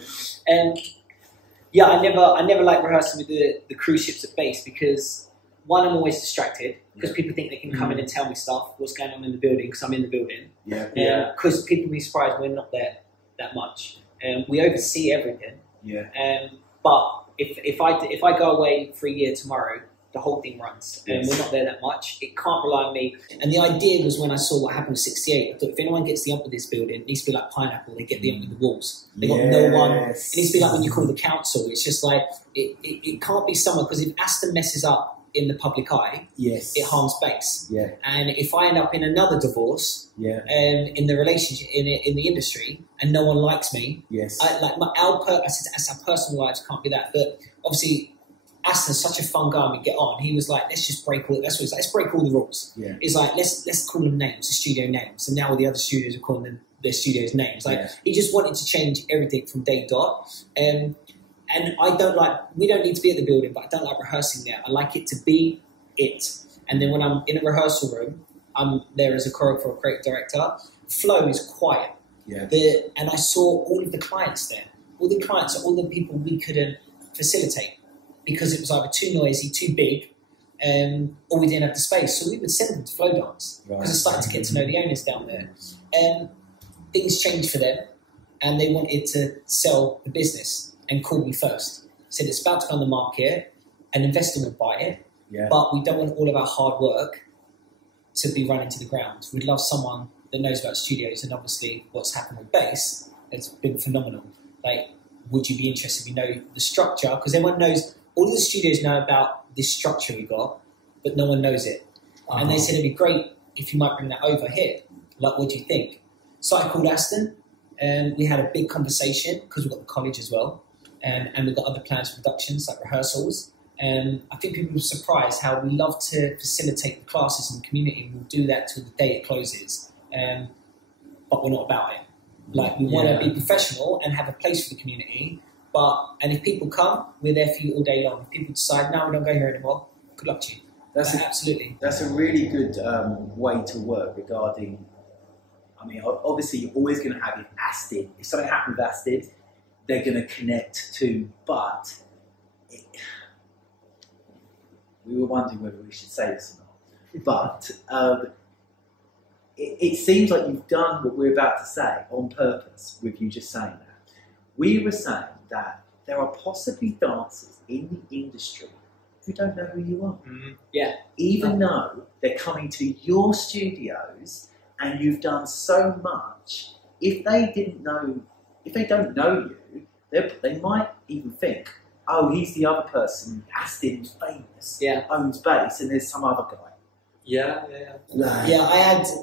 Yeah, I never liked rehearsing with the cruise ships at base because one, I'm always distracted because people think they can come in and tell me stuff, what's going on in the building, because I'm in the building. Yeah. Because people be surprised we're not there that much. We oversee everything. Yeah. But if I go away for a year tomorrow, the whole thing runs. And we're not there that much. It can't rely on me. And the idea was when I saw what happened with 68, I thought if anyone gets the ump with this building, it needs to be like Pineapple. They get the ump with the walls. They got no one. It needs to be like when you call the council. It's just like, it can't be someone, because if Aston messes up in the public eye, it harms bass. Yeah. And if I end up in another divorce, Yeah. in the relationship, in the industry, and no one likes me, Yes. I said, as our personal lives can't be that. But obviously, Aston's such a fun guy and we get on. He was like, let's just break all. That's what he's like. Let's break all the rules. Yeah. It's like let's call them names, the studio names. And now all the other studios are calling them their studios names. Like he just wanted to change everything from day dot. And I don't like. We don't need to be at the building, but I don't like rehearsing there. I like it to be it. And then when I'm in a rehearsal room, I'm there as a choreographer or creative director. Flow is quiet. Yeah. And I saw all of the clients there. All the clients are all the people we couldn't facilitate because it was either too noisy, too big, or we didn't have the space. So we would send them to Flow Dance because I started to get to know the owners down there. Things changed for them, and they wanted to sell the business and called me first. Said it's about to go on the market, an investor will buy it, but we don't want all of our hard work to be run into the ground. We'd love someone that knows about studios, and obviously what's happened with bass has been phenomenal. Like, would you be interested? We know the structure, because everyone knows, all the studios know about this structure we got, but no one knows it. And they said it'd be great if you might bring that over here. Like, what do you think? So I called Aston, and we had a big conversation, because we've got the college as well, and we've got other plans for productions, like rehearsals. And I think people were surprised how we love to facilitate the classes in the community. We'll do that till the day it closes, but we're not about it. Like, we want to be professional and have a place for the community. And if people come, we're there for you all day long. If people decide, no, we don't go here anymore, good luck to you. Absolutely. That's a really good way to work regarding, I mean, obviously you're always going to have it Aston. If something happened with Aston, they're going to connect to, but we were wondering whether we should say this or not. But it seems like you've done what we're about to say on purpose with you just saying that. We were saying that there are possibly dancers in the industry who don't know who you are. Yeah. Even though they're coming to your studios and you've done so much, if they don't know you, they might even think, oh, he's the other person, Aston, who's famous, owns bass, and there's some other guy. Yeah.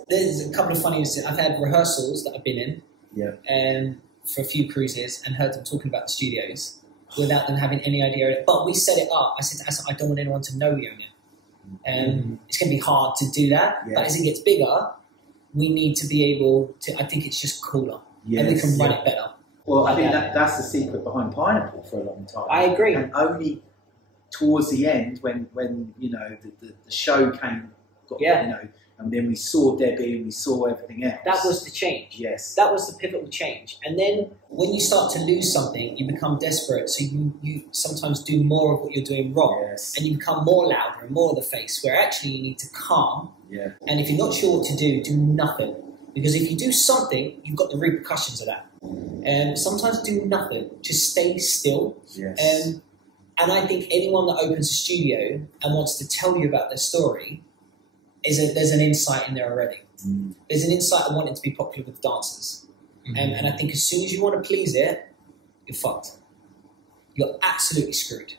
There's a couple of funny instances. I've had rehearsals that I've been in for a few cruises and heard them talking about the studios without them having any idea. But we set it up. I said to Aston, I don't want anyone to know you yet. It's going to be hard to do that, but as it gets bigger, we need to be able to, I think it's just cooler, and we can run it better. Well, I think that's the secret behind Pineapple for a long time. I agree. And only towards the end, when the show came, and then we saw Debbie and we saw everything else. That was the change. Yes. That was the pivotal change. And then when you start to lose something, you become desperate. So you sometimes do more of what you're doing wrong. Yes. And you become more louder and more of the face, where actually you need to calm. Yeah. And if you're not sure what to do nothing. Because if you do something, you've got the repercussions of that. And sometimes do nothing. Just stay still. Yes. And I think anyone that opens a studio and wants to tell you about their story, there's an insight in there already. There's an insight of wanting to be popular with dancers. And I think as soon as you want to please it, you're fucked. You're absolutely screwed.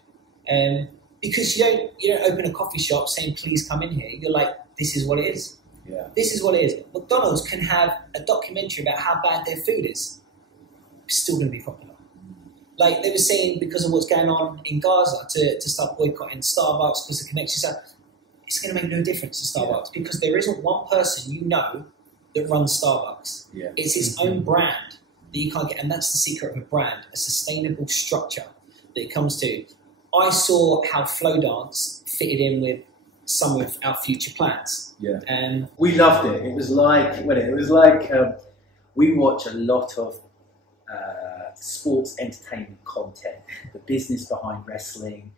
Because you don't open a coffee shop saying, please come in here. You're like, this is what it is. Yeah. This is what it is. McDonald's can have a documentary about how bad their food is. It's still going to be popular. Like they were saying, because of what's going on in Gaza, to start boycotting Starbucks because the connections are... It's going to make no difference to Starbucks because there isn't one person that runs Starbucks. Yeah. It's its own brand that you can't get, and that's the secret of a brand, a sustainable structure that it comes to. I saw how Flow Dance fitted in with some of our future plans. Yeah. And we loved it. It was like we watch a lot of sports entertainment content, the business behind wrestling,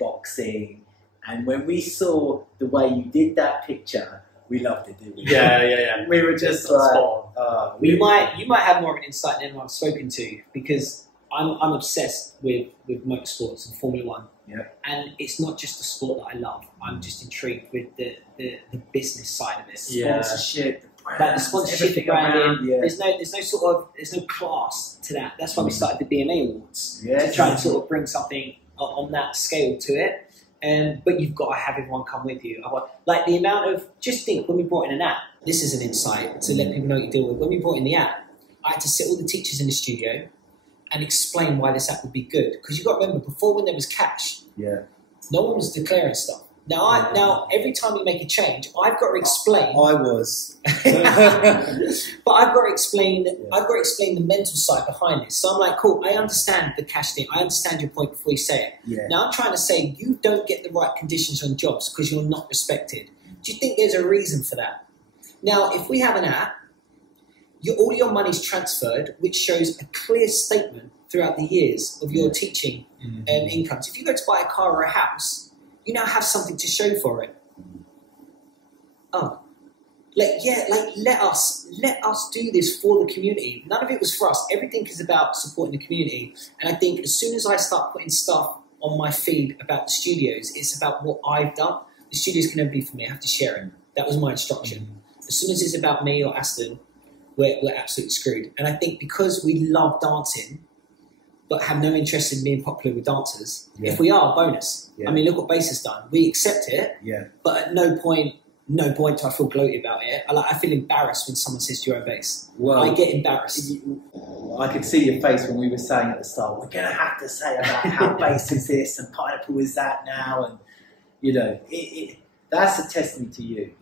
boxing. And when we saw the way you did that picture, we loved it, didn't we? Yeah. We were just like... you might have more of an insight than anyone I've spoken to, because I'm obsessed with motorsports and Formula One. Yeah. And it's not just a sport that I love. I'm just intrigued with the business side of it. Sponsorship, the sponsorship, the branding. Around, yeah. There's no class to that. That's why we started the BMA Awards, yes. to try and sort of bring something on that scale to it. But you've got to have everyone come with you. Like the amount of, just think, when we brought in an app, this is an insight to let people know what you deal with. When we brought in the app, I had to sit all the teachers in the studio and explain why this app would be good. Because you've got to remember, before when there was cash, no one was declaring stuff. Now every time we make a change, I've got to explain. I was. But I've got to explain the mental side behind this. So I'm like, cool, I understand the cash thing. I understand your point before you say it. Yeah. Now I'm trying to say you don't get the right conditions on jobs because you're not respected. Do you think there's a reason for that? Now, if we have an app, all your money's transferred, which shows a clear statement throughout the years of your teaching incomes. If you go to buy a car or a house, you now have something to show for it. Let us do this for the community. None of it was for us. Everything is about supporting the community. And I think as soon as I start putting stuff on my feed about the studios, it's about what I've done. The studios can never be for me. I have to share it. That was my instruction. As soon as it's about me or Aston, we're absolutely screwed. And I think because we love dancing, but have no interest in being popular with dancers, if we are, bonus. I mean, look what bass has done. We accept it, but at no point do I feel gloated about it. I feel embarrassed when someone says to your own bass. Well, I get embarrassed. I could see your face when we were saying at the start, we're going to have to say about how bass is this and Pineapple is that now. And, that's a testament to you.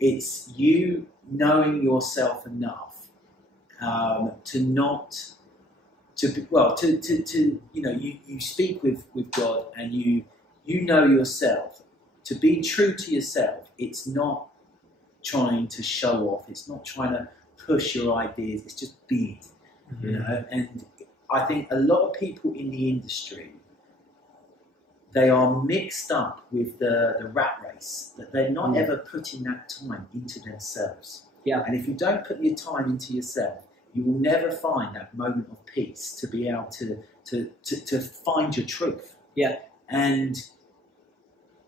It's you knowing yourself enough you speak with God and you know yourself. To be true to yourself, it's not trying to show off. It's not trying to push your ideas. It's just being, And I think a lot of people in the industry they are mixed up with the rat race, that they're not ever putting that time into themselves. Yeah. And if you don't put your time into yourself, you will never find that moment of peace to be able to find your truth. Yeah. And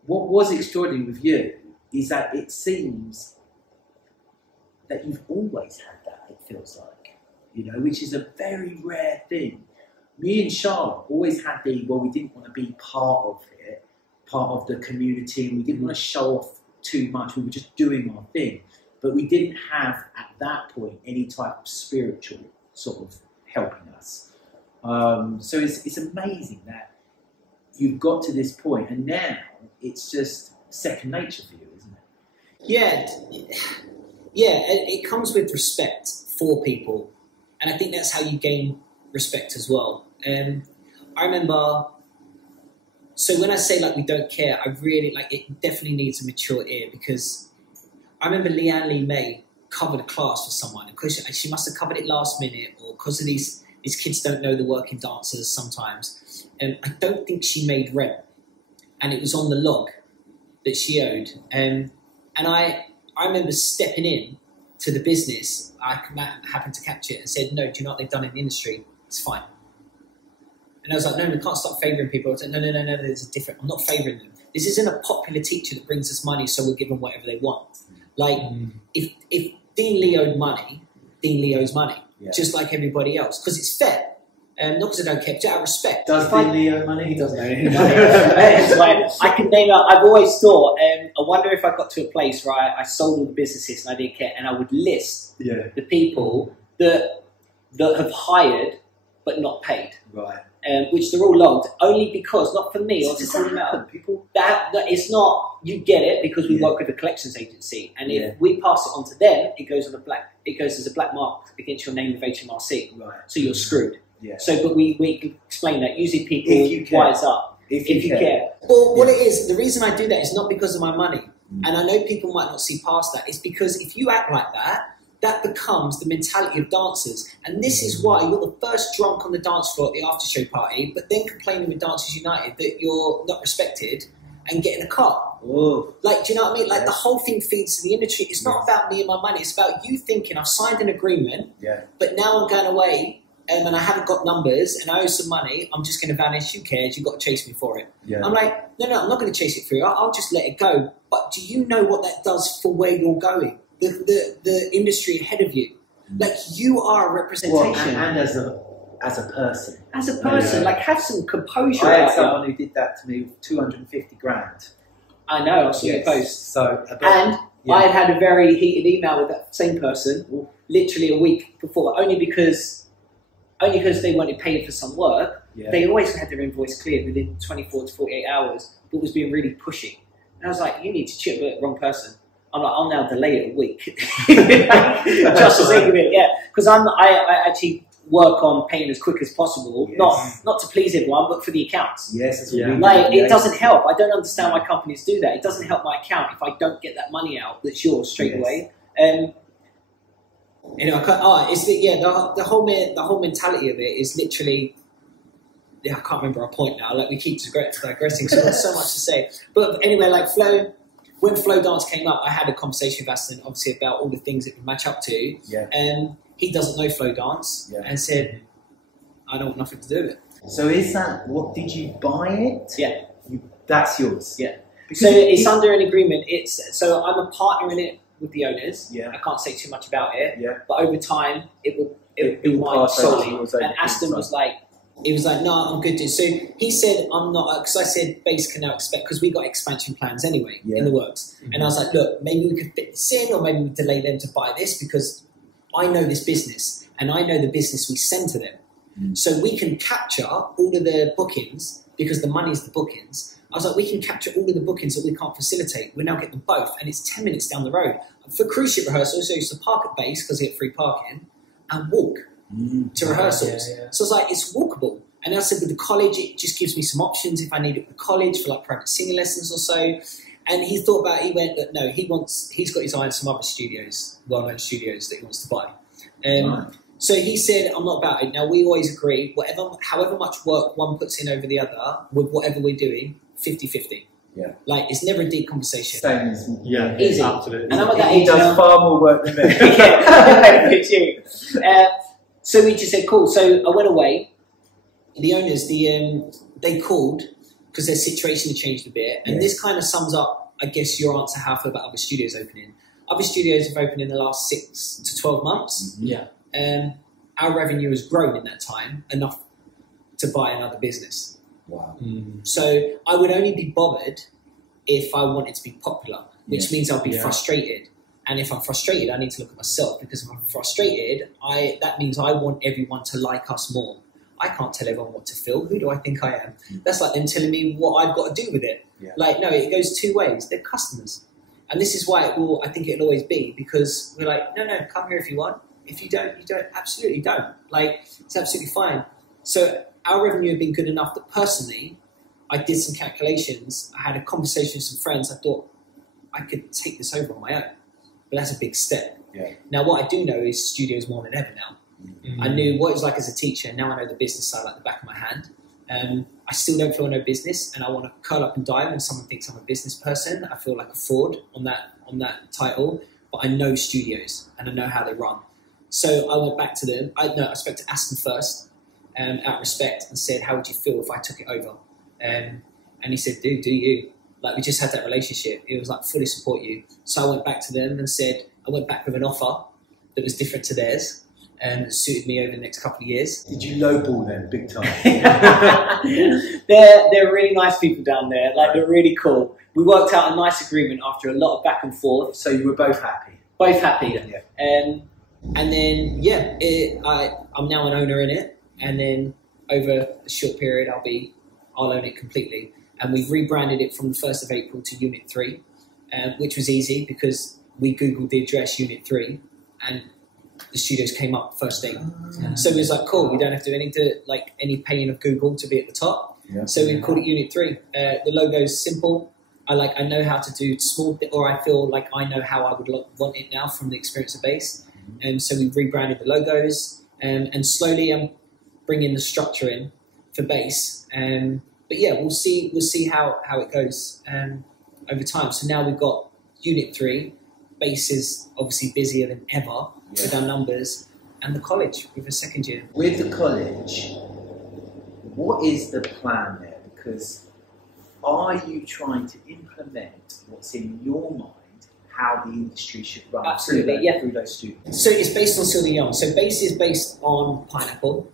what was extraordinary with you is that it seems that you've always had that, it feels like, you know, which is a very rare thing. Me and Charlotte always had we didn't want to be part of it, part of the community, and we didn't want to show off too much. We were just doing our thing. But we didn't have, at that point, any type of spiritual sort of helping us. So it's amazing that you've got to this point, and now it's just second nature for you, isn't it? Yeah, it comes with respect for people, and I think that's how you gain respect as well. I remember, so when I say like we don't care, I really like it. Definitely needs a mature ear, because I remember Leanne Lee May covered a class for someone, because she must have covered it last minute, or because of these kids don't know the working dancers sometimes, and I don't think she made rent, and it was on the log that she owed, and I remember stepping in to the business. I happened to capture it and said, no, do you know what they've done in the industry? It's fine. And I was like, no, we can't start favouring people. I said, no, there's a different. I'm not favouring them. This isn't a popular teacher that brings us money, so we'll give them whatever they want. Like, if Dean Lee owed money, Dean Lee owes money, just like everybody else, because it's fair. Not because I don't care, just out of respect. Does Dean Lee owe money? He doesn't owe any money. I can name out. I've always thought, I wonder if I got to a place where I sold all the businesses and I didn't care, and I would list the people that have hired but not paid. Right. Which they're all logged, only because, not for me, or to call them out. People that it's not, you get it because we work with a collections agency, and if we pass it on to them, it goes as a black mark against your name with HMRC. Right. So you're screwed. Yeah. So, but we can explain that. Usually people wise up if you care. Well, what it is, the reason I do that is not because of my money. And I know people might not see past that. It's because if you act like that, that becomes the mentality of dancers. And this is why you're the first drunk on the dance floor at the after show party, but then complaining with Dancers United that you're not respected and getting a car. Ooh. Like, do you know what I mean? Like, the whole thing feeds to the industry. It's not about me and my money. It's about you thinking, I've signed an agreement, but now I'm going away and I haven't got numbers and I owe some money. I'm just going to vanish. Who cares? You've got to chase me for it. Yeah. I'm like, no, I'm not going to chase it for you. I'll just let it go. But do you know what that does for where you're going? The industry ahead of you, like you are a representation, and as a person, like have some composure. I had someone who did that to me with 250 grand. I know, I saw your post. So, I had a very heated email with that same person, literally a week before, only because they wanted paid for some work. They always had their invoice cleared within 24 to 48 hours, but was being really pushy. And I was like, you need to chip with the wrong person. I'm like, I'll now delay it a week. Just for sake of it, because I actually work on paying as quick as possible, not to please everyone, but for the accounts. Yes, that's what it doesn't help. I don't understand why companies do that. It doesn't help my account if I don't get that money out that's yours straight away. You know, it's the whole mentality of it is literally. I can't remember our point now. Like, we keep digressing, so there's so much to say. But anyway, like Flo. When Flow Dance came up, I had a conversation with Aston, obviously, about all the things it would match up to. And he doesn't know Flow Dance and said, I don't want nothing to do with it. So is that, what, did you buy it? Yeah. That's yours? Yeah. So it's under an agreement. So I'm a partner in it with the owners. Yeah. I can't say too much about it. Yeah. But over time, it will be mine solely. And Aston was like, he was like, no, I'm good. So he said, I'm not, because I said base can now expect, because we got expansion plans anyway in the works. And I was like, look, maybe we could fit this in, or maybe we delay them to buy this, because I know this business and I know the business we send to them. So we can capture all of the bookings, because the money's the bookings. I was like, we can capture all of the bookings that we can't facilitate. We now get them both, and it's 10 minutes down the road. For cruise ship rehearsals, I used to park at base because we get free parking and walk to rehearsals. So I was like, it's walkable. And I said, with the college, it just gives me some options if I need it with the college for like private singing lessons or so. And he thought about it, he went, no, he's got his eye on some other studios, well-known studios that he wants to buy. So he said, I'm not about it. Now, we always agree, however much work one puts in over the other with whatever we're doing, 50-50. Yeah. Like, it's never a deep conversation. Same as Easy. Absolutely. And I'm at that he age does now. far more work than me. So we just said, cool. So I went away. The owners, they called because their situation had changed a bit. And this kind of sums up, I guess, your answer how I feel about other studios opening. Other studios have opened in the last 6 to 12 months. Yeah. Our revenue has grown in that time enough to buy another business. Wow. So I would only be bothered if I wanted to be popular, which means I'll be frustrated. And if I'm frustrated, I need to look at myself, because if I'm frustrated, that means I want everyone to like us more. I can't tell everyone what to feel. Who do I think I am? That's like them telling me what I've got to do with it. Yeah. Like, no, it goes two ways. They're customers. And this is why I think it'll always be, because we're like, no, come here if you want. If you don't, you don't. Absolutely don't. Like, it's absolutely fine. So our revenue had been good enough that personally, I did some calculations. I had a conversation with some friends. I thought I could take this over on my own. But that's a big step. Yeah. Now, what I do know is studios more than ever now. I knew what it was like as a teacher. Now I know the business side like the back of my hand. I still don't feel no business, and I want to curl up and die when someone thinks I'm a business person. I feel like a fraud on that title. But I know studios, and I know how they run. So I went back to them. I spoke to Aston first, out of respect, and said, how would you feel if I took it over? And he said, dude, do you? Like, we just had that relationship. It was like, fully support you. So I went back to them and said, I went back with an offer that was different to theirs and that suited me over the next couple of years. Did you lowball them big time? They're really nice people down there. Like, they're really cool. We worked out a nice agreement after a lot of back and forth. So you were both happy? Both happy. Yeah. And then, I'm now an owner in it. And then over a short period, I'll own it completely. And we've rebranded it from the 1st of April to Unit 3, which was easy because we Googled the address Unit 3 and the studios came up first thing. So it was like, cool, we don't have to do any paying of Google to be at the top. Yeah. So we called it Unit 3. The logo is simple. I know how to do small, or I feel like I know how I would want it now from the experience of Base. And so we've rebranded the logos, and slowly I'm bringing the structure in for Base. But yeah, we'll see how it goes over time. So now we've got Unit 3. Base is obviously busier than ever with our numbers, and the college with a second year. With the college, what is the plan there? Because are you trying to implement what's in your mind, how the industry should run through those students? So it's based on Silver Young. So Base is based on pineapple,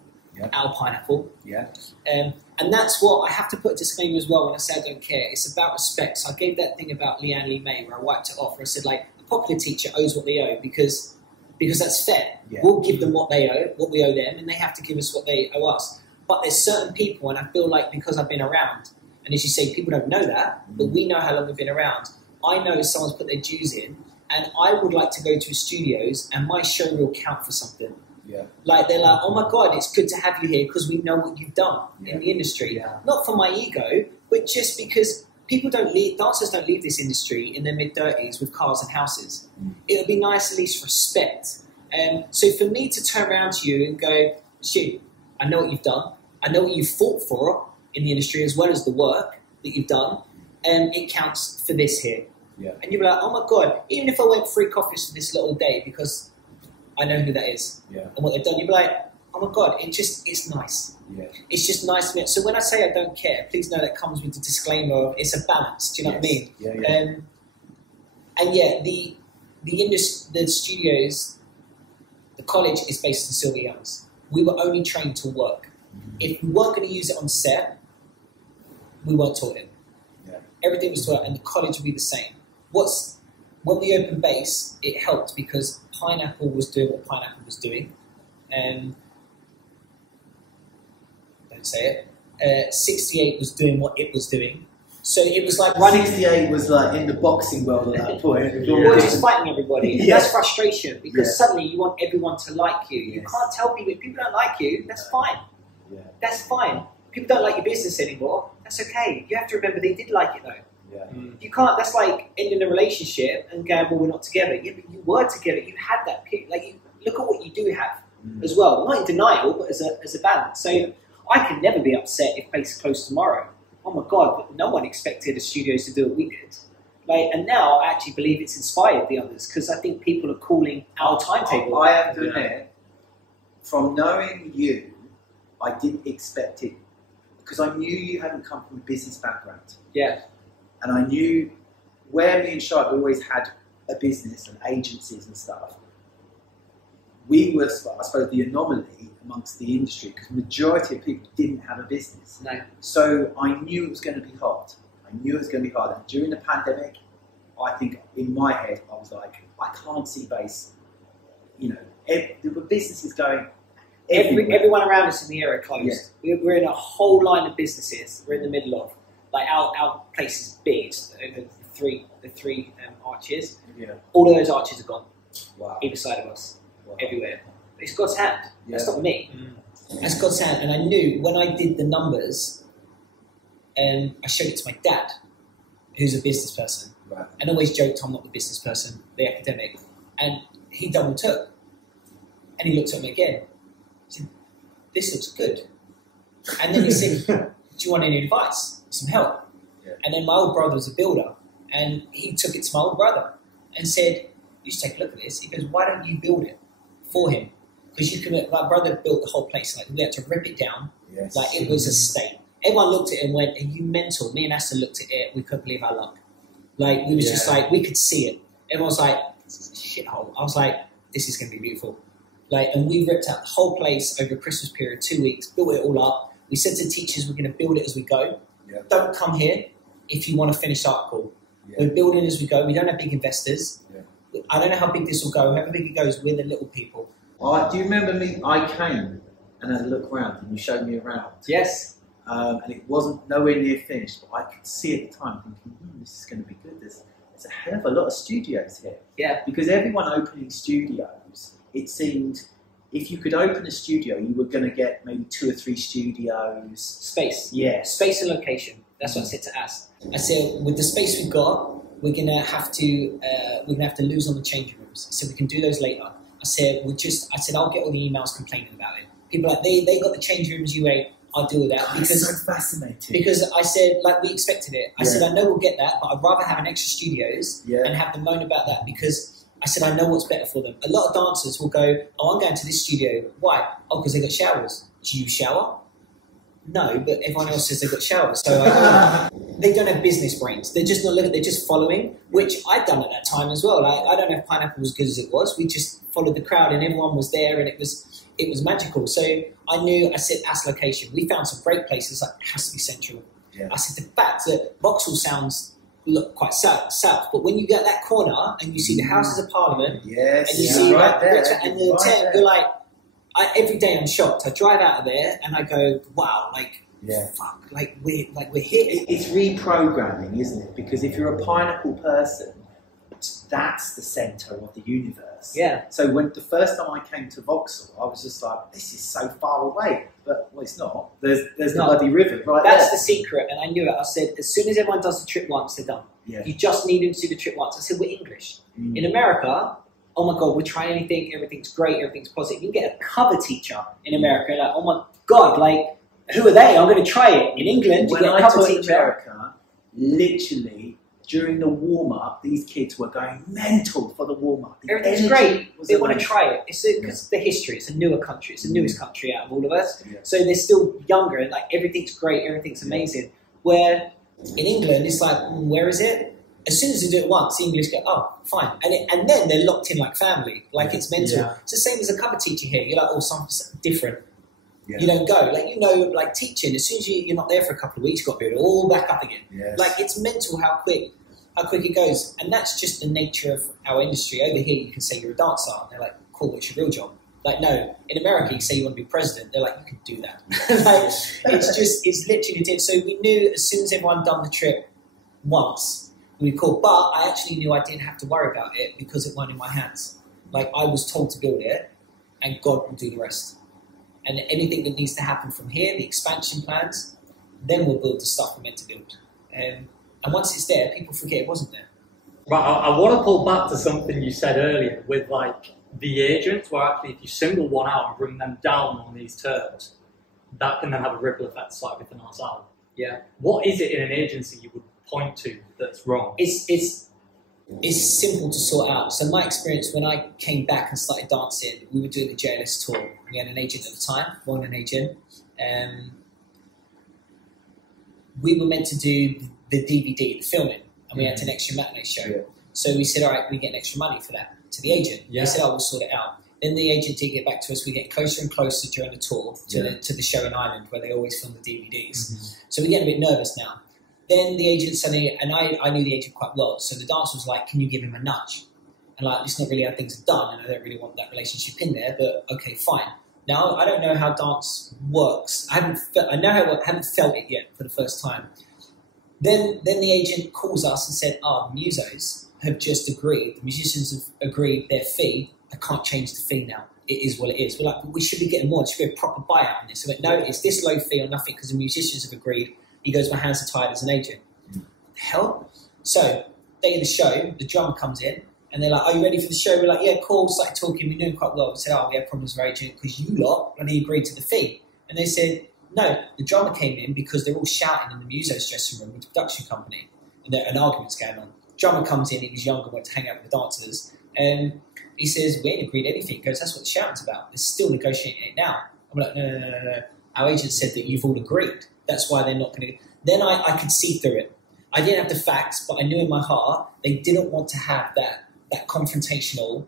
our pineapple. Yeah. And that's what I have to put a disclaimer as well when I say I don't care. It's about respect. So I gave that thing about Leanne Lee May where I wiped it off, where I said, like, a popular teacher owes what they owe because that's fair. Yeah. We'll give them what they owe, what we owe them, and they have to give us what they owe us. But there's certain people, and I feel like because I've been around, and as you say, people don't know that, but we know how long we've been around. I know someone's put their dues in, and I would like to go to studios, and my show will count for something. Yeah. Like, they're like, oh my God, it's good to have you here because we know what you've done in the industry. Yeah. Not for my ego, but just because dancers don't leave this industry in their mid-30s with cars and houses. It would be nice at least respect. So for me to turn around to you and go, shoot, I know what you've done. I know what you've fought for in the industry as well as the work that you've done. It counts for this here. Yeah. And you'll be like, oh my God, even if I went free coffees for this little day because I know who that is and what they've done, you'll be like, oh my God, it's nice. Yeah. It's just nice to me. So when I say I don't care, please know that comes with the disclaimer of it's a balance. Do you know what I mean? Yeah, yeah. And yeah, the studios, the college is based on Silver Young's. We were only trained to work. If we weren't going to use it on set, we weren't taught it. Yeah. Everything was taught, and the college would be the same. When we opened Base, it helped because Pineapple was doing what Pineapple was doing. Don't say it. 68 was doing what it was doing. So it was like running. 68 was like in the boxing world at that point. We're just fighting everybody. That's frustration because suddenly you want everyone to like you. You can't tell people if people don't like you. That's fine. Yeah. That's fine. People don't like your business anymore. That's okay. You have to remember they did like it though. Yeah. You can't. That's like ending a relationship and going, well, we're not together. Yeah, but you were together. You had that. Like, look at what you do have as well. Not in denial, but as a balance. So I can never be upset if Base closed tomorrow. oh my God, no one expected the studios to do what we did. Like, and now I actually believe it's inspired the others because I think people are calling our timetable. I have to admit, from knowing you, I didn't expect it because I knew you hadn't come from a business background. Yeah. And I knew where me and Sharp always had a business and agencies and stuff. We were, I suppose, the anomaly amongst the industry because the majority of people didn't have a business. No. So I knew it was going to be hard. And during the pandemic, I think in my head, I was like, I can't see base. You know, there were businesses going everyone around us in the area closed. Yeah. We're in a whole line of businesses. We're in the middle of, like, our place is big. It's over the three arches. Yeah. All of those arches are gone. Wow. Either side of us. Wow. Everywhere. It's God's hand. Yeah. That's not me. That's God's hand. And I knew when I did the numbers, and I showed it to my dad, who's a business person, Right. and always joked, I'm not the business person, the academic. And he double took. And he looked at me again. He said, this looks good. And then he said, do you want any advice? Some help? Yeah. And then my old brother was a builder, and he took it to my old brother and said, you should take a look at this. He goes, why don't you build it for him? Because you can, my brother built the whole place. Like, we had to rip it down. Yes. Like, it was a state. Everyone looked at it and went, are you mental? Me and Asta looked at it, we couldn't believe our luck. Like, we was just like, we could see it. Everyone's like, this is a shithole. I was like, this is going to be beautiful. Like, and we ripped out the whole place over a Christmas period, 2 weeks, built it all up. We said to teachers, we're going to build it as we go. Yeah. Don't come here if you want to finish article. Yeah. We're building as we go. We don't have big investors. Yeah. I don't know how big this will go. However big it goes, we're the little people. Do you remember me? I came and had a look around and you showed me around. Yes. And it wasn't nowhere near finished, but I could see at the time thinking, this is going to be good. There's a hell of a lot of studios here. Yeah. Because everyone opening studios, it seemed if you could open a studio, you were going to get maybe 2 or 3 studios. Space. Yeah. Space and location. That's what I said to Ask. I said, with the space we've got, we're gonna have to lose on the changing rooms. So we can do those later. I said, I'll get all the emails complaining about it. People are like, they got the change rooms, you ain't. I'll deal with that. God, because it's so fascinating. Because I said, like, we expected it. I said, I know we'll get that, but I'd rather have an extra studios and have them moan about that because I said, I know what's better for them. A lot of dancers will go, oh, I'm going to this studio. Why? Oh, because they got showers. Do you shower? No, but everyone else says they've got showers. So they don't have business brains. They're just not looking, they're just following, which I'd done at that time as well. I don't know if Pineapple was as good as it was. We just followed the crowd and everyone was there and it was magical. So I knew, I said, ask location. We found some great places, like, it has to be central. Yeah. I said, the fact that Vauxhall sounds look quite south, but when you get that corner and you see the Houses of Parliament, and you see right there, and the tent, you're like, every day I'm shocked. I drive out of there and I go, wow, like, fuck, like we're here. It's reprogramming, isn't it? Because if you're a Pineapple person, that's the centre of the universe. Yeah. So when the first time I came to Vauxhall, I was just like, this is so far away. But, well, it's not. There's the bloody river right there. That's the secret, and I knew it. I said, as soon as everyone does the trip once, they're done. Yeah. You just need them to do the trip once. I said, we're English. In America, oh my God, we'll try anything, everything's great, everything's positive. You can get a cover teacher in America, like, oh my God, like, who are they? I'm going to try it. In England, you get a cover teacher. In America, literally, during the warm-up, these kids were going mental for the warm-up. Everything's great. They want to try it. It's because the history. It's a newer country. It's the newest country out of all of us. Yeah. So they're still younger, and like everything's great. Everything's amazing. Where in England, it's like, where is it? As soon as they do it once, the English go, oh, fine. And then they're locked in like family. Like, it's mental. Yeah. It's the same as a cover teacher here. You're like, oh, something different. Yeah. You don't go. Like, like teaching, as soon as you're not there for a couple of weeks, you've got to build it all back up again. Yes. Like, it's mental how quick it goes. And that's just the nature of our industry. Over here, you can say you're a dancer. And they're like, cool, what's your real job? Like, no. In America, you say you want to be president. They're like, you can do that. Like, it's literally it. So we knew as soon as everyone done the trip once, we called. But I actually knew I didn't have to worry about it because it wasn't in my hands. Like, I was told to build it, and God will do the rest. And anything that needs to happen from here, the expansion plans, then we'll build the stuff we're meant to build. And once it's there, people forget it wasn't there. Right, I want to pull back to something you said earlier with like the agents, where actually if you single one out and bring them down on these terms, that can then have a ripple effect to sort everything else out. Yeah. What is it in an agency you would point to that's wrong? It's simple to sort out. So my experience when I came back and started dancing, we were doing the JLS tour. We had an agent at the time, an agent. We were meant to do the DVD, the filming, and we had an extra matinee show. Yeah. So we said, all right, we get extra money for that to the agent. Yeah. They said, oh, we'll sort it out. Then the agent did get back to us. We get closer and closer during the tour to the show in Ireland where they always film the DVDs. Mm-hmm. So we're getting a bit nervous now. Then the agent suddenly, and I knew the agent quite well, so the dancer was like, can you give him a nudge? And like, it's not really how things are done, and I don't really want that relationship in there, but okay, fine. Now, I don't know how dance works. I haven't felt it yet for the first time. Then the agent calls us and said, the musos have just agreed, the musicians have agreed their fee. I can't change the fee now. It is what it is. We're like, but we should be getting more. There should be a proper buyout on this. So I went, no, it's this low fee or nothing because the musicians have agreed. He goes, my hands are tied as an agent. What the hell? So, day of the show, the drummer comes in and they're like, are you ready for the show? We're like, yeah, cool. Started talking. We knew him quite well. We said, we have problems with our agent because you lot only agreed to the fee. And they said, no, the drummer came in because they're all shouting in the muso's dressing room with the production company. And an argument's going on. Drummer comes in, he was younger, went to hang out with the dancers. And he says, we ain't agreed anything. He goes, that's what the shouting's about. They're still negotiating it now. I'm like, no. Our agent said that you've all agreed. That's why they're not going to... Then I could see through it. I didn't have the facts, but I knew in my heart they didn't want to have that confrontational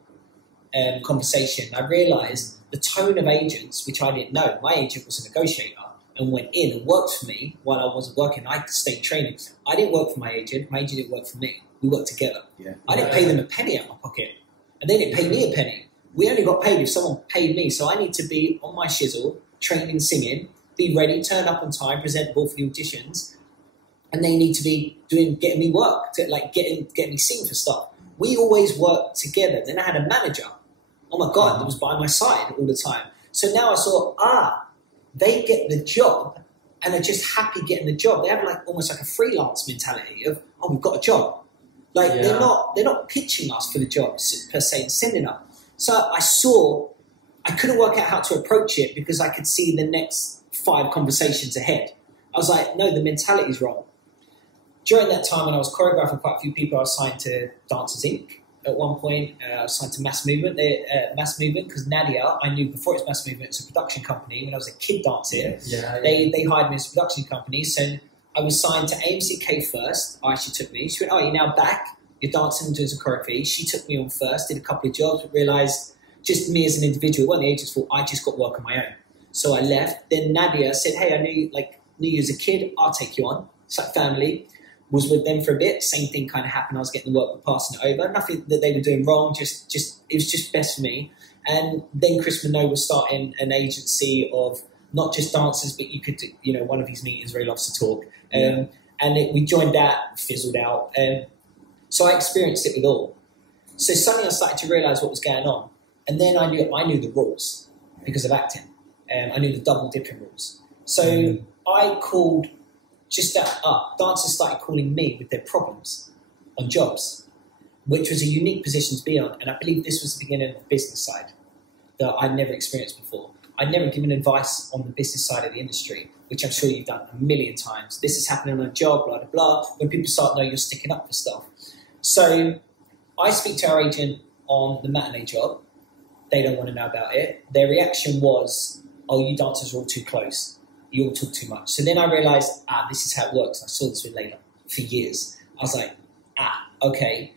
conversation. I realised the tone of agents, which I didn't know. My agent was a negotiator and went in and worked for me while I wasn't working. I stayed training. I didn't work for my agent. My agent didn't work for me. We worked together. Yeah. I didn't pay them a penny out of my pocket. And they didn't pay me a penny. We only got paid if someone paid me. So I need to be on my shizzle, training, singing, be ready, turn up on time, presentable for the auditions, and they need to be getting me work, to getting me seen for stuff. We always worked together. Then I had a manager. Oh my God, that was by my side all the time. So now I saw, they get the job and are just happy getting the job. They have almost like a freelance mentality of, we've got a job. They're not pitching us for the job per se and sending us. So I couldn't work out how to approach it because I could see the next 5 conversations ahead. I was like, no, the mentality's wrong. During that time when I was choreographing quite a few people, I was signed to Dancers Inc. At one point. I was signed to Mass Movement. Because Nadia, I knew before it was Mass Movement, it's a production company. When I was a kid dancing, they hired me as a production company. So I was signed to AMCK first. She took me. She went, you're now back. You're dancing and doing some choreography. She took me on first, did a couple of jobs, but realised just me as an individual, it wasn't the agent's fault. I just got work on my own. So I left. Then Nadia said, hey, I knew you as a kid. I'll take you on. It's like family. Was with them for a bit. Same thing kind of happened. I was getting the work, passing it over. Nothing that they were doing wrong. Just it was just best for me. And then Chris Minot was starting an agency of not just dancers, but you could do, one of his meetings where he loves to talk. We joined that, fizzled out. So I experienced it with all. So suddenly I started to realise what was going on. And then I knew the rules because of acting. I knew the double dipping rules. So I called just that up. Dancers started calling me with their problems on jobs, which was a unique position to be on. And I believe this was the beginning of the business side that I'd never experienced before. I'd never given advice on the business side of the industry, which I'm sure you've done a million times. This is happening on a job, blah, blah, blah. When people start to know you're sticking up for stuff. So I speak to our agent on the matinee job. They don't want to know about it. Their reaction was, you dancers are all too close. You all talk too much. So then I realised, this is how it works. I saw this with Layla for years. I was like, okay.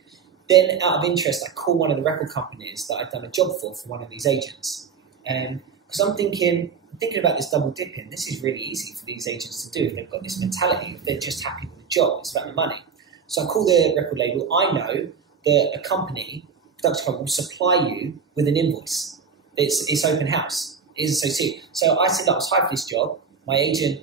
Then out of interest, I called one of the record companies that I'd done a job for one of these agents. Because I'm thinking about this double dipping. This is really easy for these agents to do if they've got this mentality, if they're just happy with the job. It's about the money. So I called the record label. I know that a production company will supply you with an invoice. It's open house. It is associated. So I said I was hired for this job. My agent,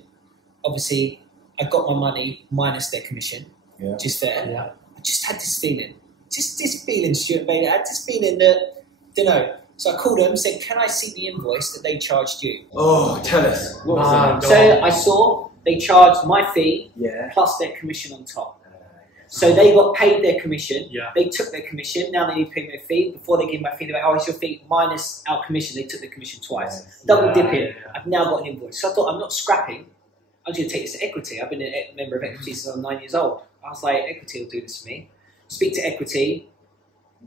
obviously, I got my money minus their commission, which is fair. Yeah. I just had this feeling. Stuart, mate. I had this feeling that, So I called them, said, can I see the invoice that they charged you? Oh, tell us. What was that? So I saw they charged my fee plus their commission on top. So they got paid their commission. Yeah. They took their commission. Now they need to pay my fee. Before they gave my fee, they went, it's your fee minus our commission. They took their commission twice. Double dipping. I've now got an invoice. So I thought, I'm not scrapping. I'm going to take this to Equity. I've been a member of Equity since I was 9 years old. I was like, Equity will do this for me. Speak to Equity.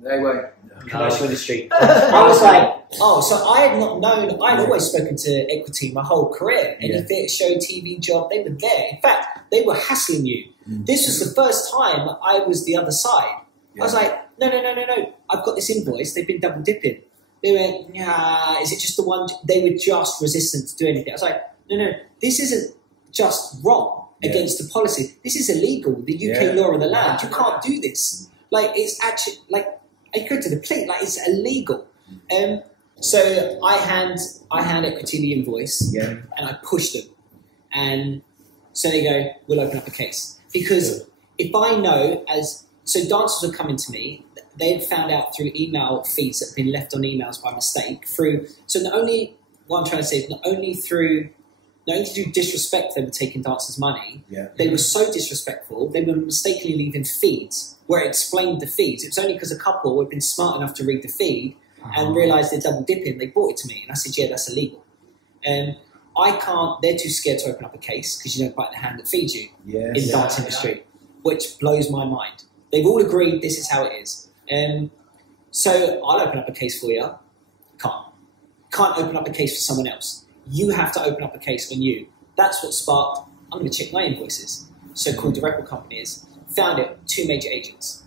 They won't. Commercial industry. I was like, oh, so I had not known, I'd always spoken to Equity my whole career. Any theatre show, TV job, they were there. In fact, they were hassling you. This was the first time I was the other side. I was like, no. I've got this invoice. They've been double dipping. They went, yeah, is it just the one? They were just resistant to do anything. I was like, no, this isn't just wrong against the policy. This is illegal. The UK law of the land. You can't do this. Like, it's actually, like, I go to the plate, like, it's illegal. So I hand Equity the invoice and I push them. And so they go, we'll open up a case. Because if I know, so dancers were coming to me, they had found out through email feeds that had been left on emails by mistake so not only, what I'm trying to say is not only through disrespect they were taking dancers' money, they were so disrespectful, they were mistakenly leaving feeds where it explained the feeds. It was only because a couple had been smart enough to read the feed and realised they're double dipping, they brought it to me. And I said, yeah, that's illegal. I can't, they're too scared to open up a case because you don't bite the hand that feeds you in the dance industry, which blows my mind. They've all agreed this is how it is. So I'll open up a case for you. Can't open up a case for someone else. You have to open up a case on you. That's what sparked, I'm going to check my invoices. So called the record companies, found it, 2 major agents.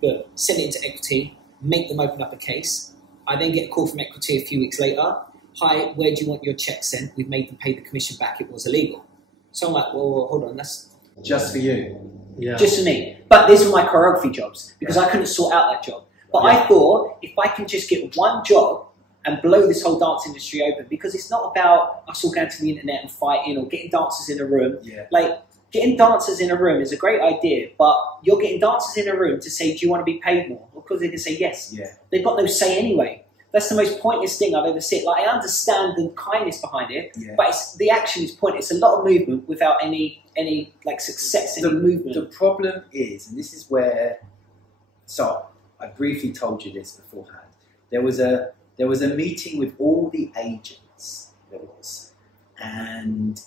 But send it into Equity, make them open up a case. I then get a call from Equity a few weeks later. Hi, where do you want your check sent? We've made them pay the commission back. It was illegal. So I'm like, well, hold on. That's just for you. Yeah. Just for me. But these were my choreography jobs because I couldn't sort out that job. But I thought if I can just get one job and blow this whole dance industry open, because it's not about us all going to the internet and fighting or getting dancers in a room. Like, getting dancers in a room is a great idea, but you're getting dancers in a room to say, do you want to be paid more? Because they can say yes. They've got no say anyway. That's the most pointless thing I've ever seen. Like, I understand the kindness behind it, but the action is pointless. It's a lot of movement without any like success, any movement. The problem is, and this is where, so I briefly told you this beforehand. There was a meeting with all the agents, and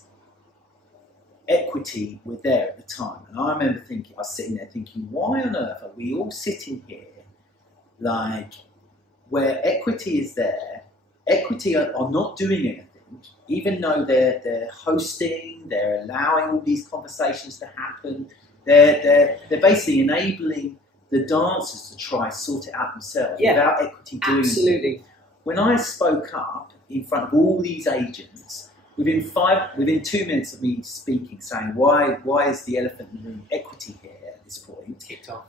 Equity were there at the time. And I remember thinking, I was sitting there thinking, why on earth are we all sitting here, like, where Equity is there? Equity are not doing anything, even though they're hosting, they're allowing all these conversations to happen. They're basically enabling the dancers to try sort it out themselves without Equity doing it. When I spoke up in front of all these agents, within 2 minutes of me speaking, saying why is the elephant in the room Equity here at this point, Kicked off.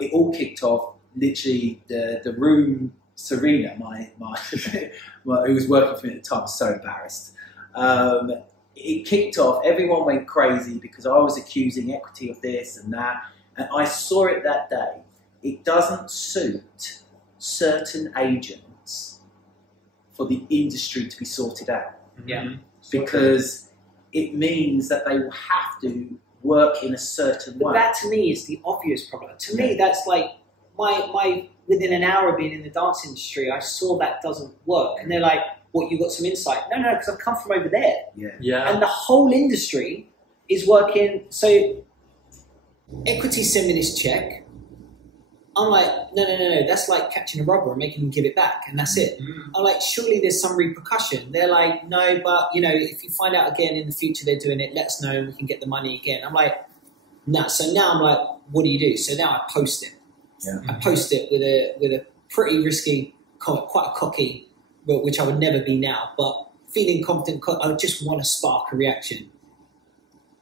It all kicked off. Literally, the room. Serena, my who was working for me at the time, was so embarrassed. It kicked off. Everyone went crazy because I was accusing Equity of this and that, and I saw it that day. It doesn't suit certain agents for the industry to be sorted out. Because it means that they will have to work in a certain way. But that to me is the obvious problem. To me, that's like my within an hour of being in the dance industry, I saw that doesn't work. And they're like, what, you got some insight? No, because I've come from over there. And the whole industry is working. So Equity send me this check. I'm like, no, that's like catching a robber and making them give it back, and that's it. I'm like, surely there's some repercussion. They're like, no, but, if you find out again in the future they're doing it, let us know and we can get the money again. I'm like, nah. So now I'm like, what do you do? So now I post it. I post it with a pretty risky comment, quite a cocky, which I would never be now, but feeling confident. I just want to spark a reaction.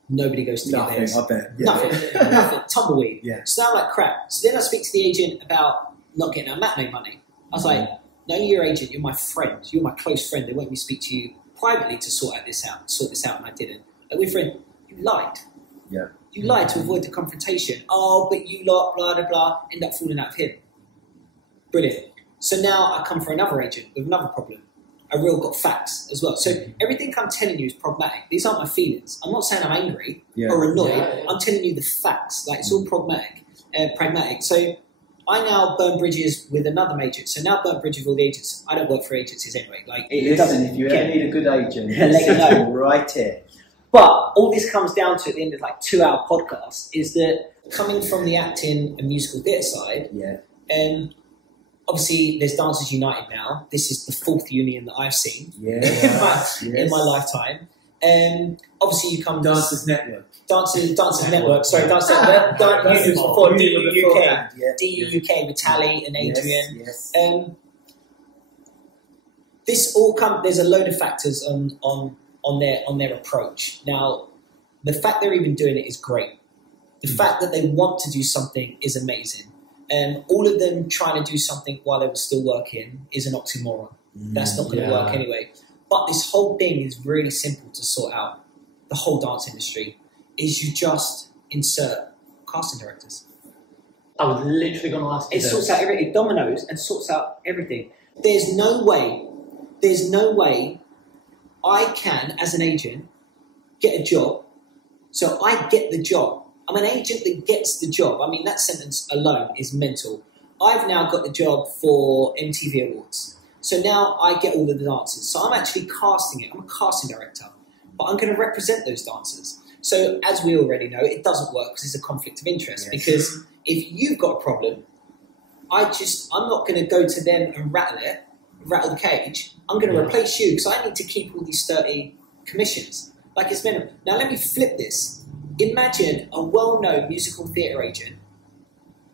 Nobody goes to Nothing, I bet. Nothing. Tumbleweed. So now I'm like, crap. So then I speak to the agent about not getting our matinee money. I was like, no, you're your agent. You're my friend. You're my close friend. They want me to speak to you privately to sort this out, and I didn't. Like, we're friend, you lied. You lied to avoid the confrontation. Oh, but you lot, blah, blah, blah, end up falling out of him. Brilliant. So now I come for another agent with another problem. I real got facts as well. So everything I'm telling you is problematic. These aren't my feelings. I'm not saying I'm angry or annoyed. I'm telling you the facts. Like, it's all pragmatic. So I now burn bridges with another agent. So now burn bridges with all the agents. I don't work for agencies anyway. Like, listen, if you ever need a good agent, let me know right here. But all this comes down to at the end of like 2-hour podcast is that coming from the acting and musical theatre side, obviously there's Dancers United now. This is the 4th union that I've seen in my lifetime. Obviously you come Dancers Network. Dancers Network. Sorry, Dancers Network. Unions before DU UK with Tally and Adrian. Yes. This all there's a load of factors on their approach. Now, the fact they're even doing it is great. The fact that they want to do something is amazing. All of them trying to do something while they were still working is an oxymoron. That's not going to work anyway. But this whole thing is really simple to sort out. The whole dance industry is you just insert casting directors. I was literally going to ask you it sorts out everything. It dominoes and sorts out everything. There's no way I can, as an agent, get a job. So I get the job. I'm an agent that gets the job. I mean, that sentence alone is mental. I've now got the job for MTV Awards. So now I get all of the dancers. So I'm actually casting it. I'm a casting director. But I'm going to represent those dancers. So as we already know, it doesn't work because there's a conflict of interest. Yes. Because if you've got a problem, I'm not going to go to them and rattle the cage. I'm going to replace you because I need to keep all these 30 commissions. Like it's minimum. Now let me flip this. Imagine a well-known musical theatre agent,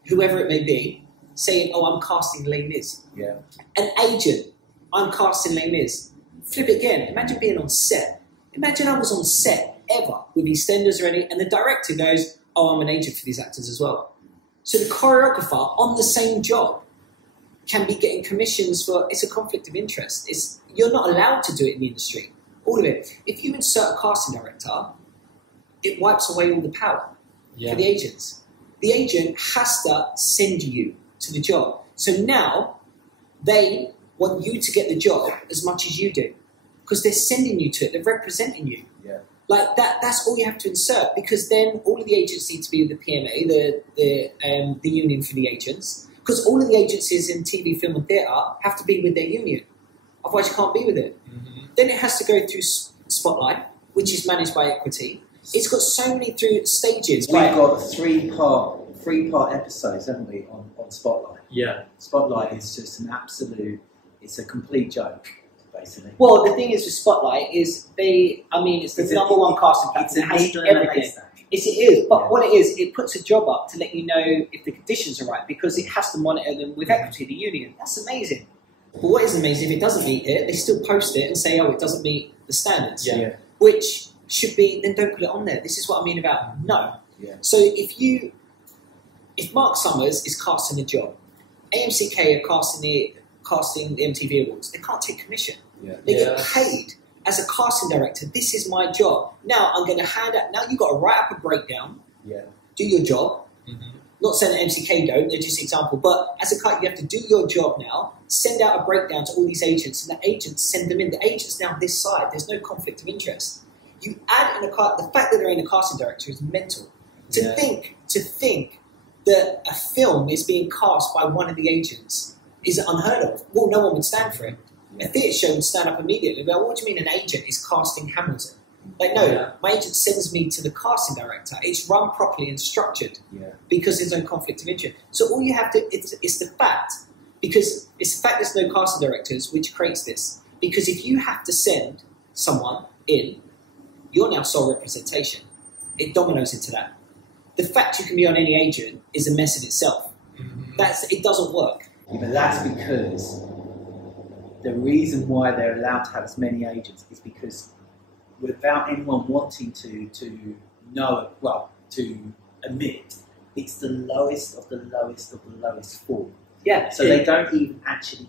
whoever it may be, saying, "Oh, I'm casting Les Mis." Yeah. An agent, I'm casting Les Mis. Flip it again. Imagine being on set. Imagine I was on set ever with EastEnders or any, and the director goes, "Oh, I'm an agent for these actors as well." So the choreographer on the same job can be getting commissions for. It's a conflict of interest. You're not allowed to do it in the industry. All of it. If you insert a casting director, it wipes away all the power for the agents. The agent has to send you to the job. So now they want you to get the job as much as you do because they're sending you to it. They're representing you. Yeah. Like that. That's all you have to insert because then all of the agents need to be with the PMA, the union for the agents, because all of the agencies in TV, film, and theatre have to be with their union. Otherwise, you can't be with it. Mm-hmm. Then it has to go through Spotlight, which is managed by Equity. It's got so many through stages. We've got three-part episodes, haven't we, on Spotlight? Yeah. Spotlight is just it's a complete joke, basically. Well, the thing is with Spotlight is it's the number one casting platform. It has everything. Yes, it is. But what it is, it puts a job up to let you know if the conditions are right because it has to monitor them with Equity, the union. That's amazing. But what is amazing, if it doesn't meet it, they still post it and say, "Oh, it doesn't meet the standards." Yeah. Which should be, then don't put it on there. This is what I mean about no. Yeah. So if Mark Summers is casting a job, AMCK are casting the MTV Awards, they can't take commission. Yeah. They get paid as a casting director. This is my job. Now I'm going to hand out. Now you've got to write up a breakdown. Yeah. Do your job. Mm-hmm. Not saying that MCK don't. They're just an example. But as a cut, you have to do your job now. Send out a breakdown to all these agents, and the agents send them in. The agents now this side. There's no conflict of interest. You add in the fact that they're in a casting director is mental. To think that a film is being cast by one of the agents is unheard of. Well, no one would stand for it. A theatre show would stand up immediately. Well, what do you mean an agent is casting Hamilton? Like, no, my agent sends me to the casting director. It's run properly and structured because there's no conflict of interest. So all you have to, it's the fact, because it's the fact there's no casting directors which creates this. Because if you have to send someone in, you're now sole representation. It dominoes into that. The fact you can be on any agent is a mess in itself. Mm-hmm. It doesn't work. Yeah, but that's because the reason why they're allowed to have as many agents is because without anyone wanting to admit, it's the lowest of the lowest of the lowest form. Yeah. So they don't even actually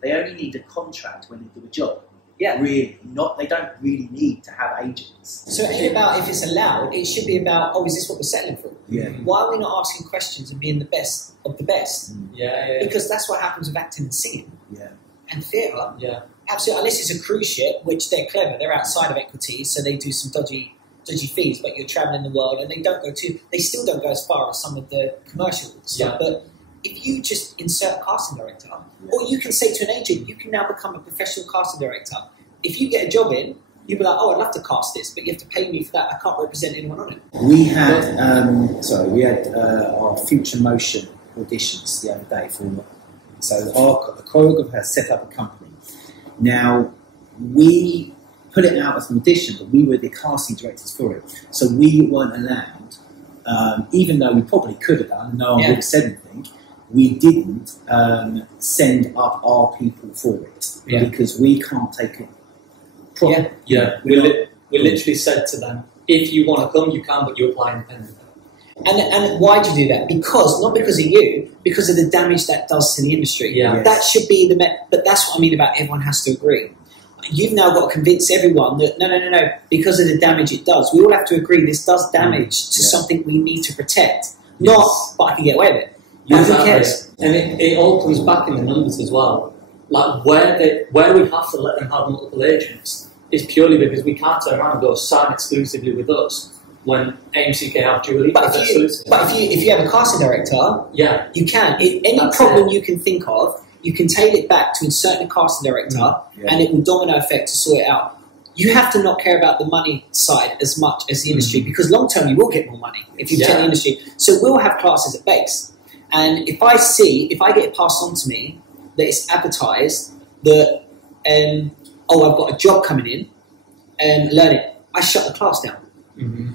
they only need a contract when they do a job. Yeah. Really, they don't really need to have agents. So it ain't about if it's allowed, it should be about, is this what we're settling for? Yeah. Why are we not asking questions and being the best of the best? Yeah. Because that's what happens with acting and singing. Yeah. And theatre. Yeah. Absolutely. Unless it's a cruise ship, which they're clever, they're outside of Equity, so they do some dodgy fees, but you're travelling the world and they still don't go as far as some of the commercial stuff. But if you just insert a casting director, or you can say to an agent, you can now become a professional casting director. If you get a job in, you'd be like, oh, I'd love to cast this, but you have to pay me for that. I can't represent anyone on it. We had our Future Motion auditions the other day so our choreographer has set up a company. Now, we put it out as an audition, but we were the casting directors for it. So we weren't allowed, even though we probably could have done, no one would have said anything, we didn't send up our people for it because we can't take it. We literally said to them, if you want to come, you can, but you apply independently. And why do you do that? Not because of you, because of the damage that does to the industry. Yeah. That should be but that's what I mean about everyone has to agree. You've now got to convince everyone that no, because of the damage it does. We all have to agree this does damage to something we need to protect. Not, but I can get away with it. Who cares? And it all comes back in the numbers as well. Like where we have to let them have multiple agents is purely because we can't turn around and go sign exclusively with us when AMCK have dual exclusive. But if you have a casting director, you can. Any That's problem you can think of, you can tail it back to insert a casting director, and it will domino effect to sort it out. You have to not care about the money side as much as the industry, because long term you will get more money if you take the industry. So we'll have classes at base, and if I get it passed on to me that it's advertised that I've got a job coming in and learn it, I shut the class down.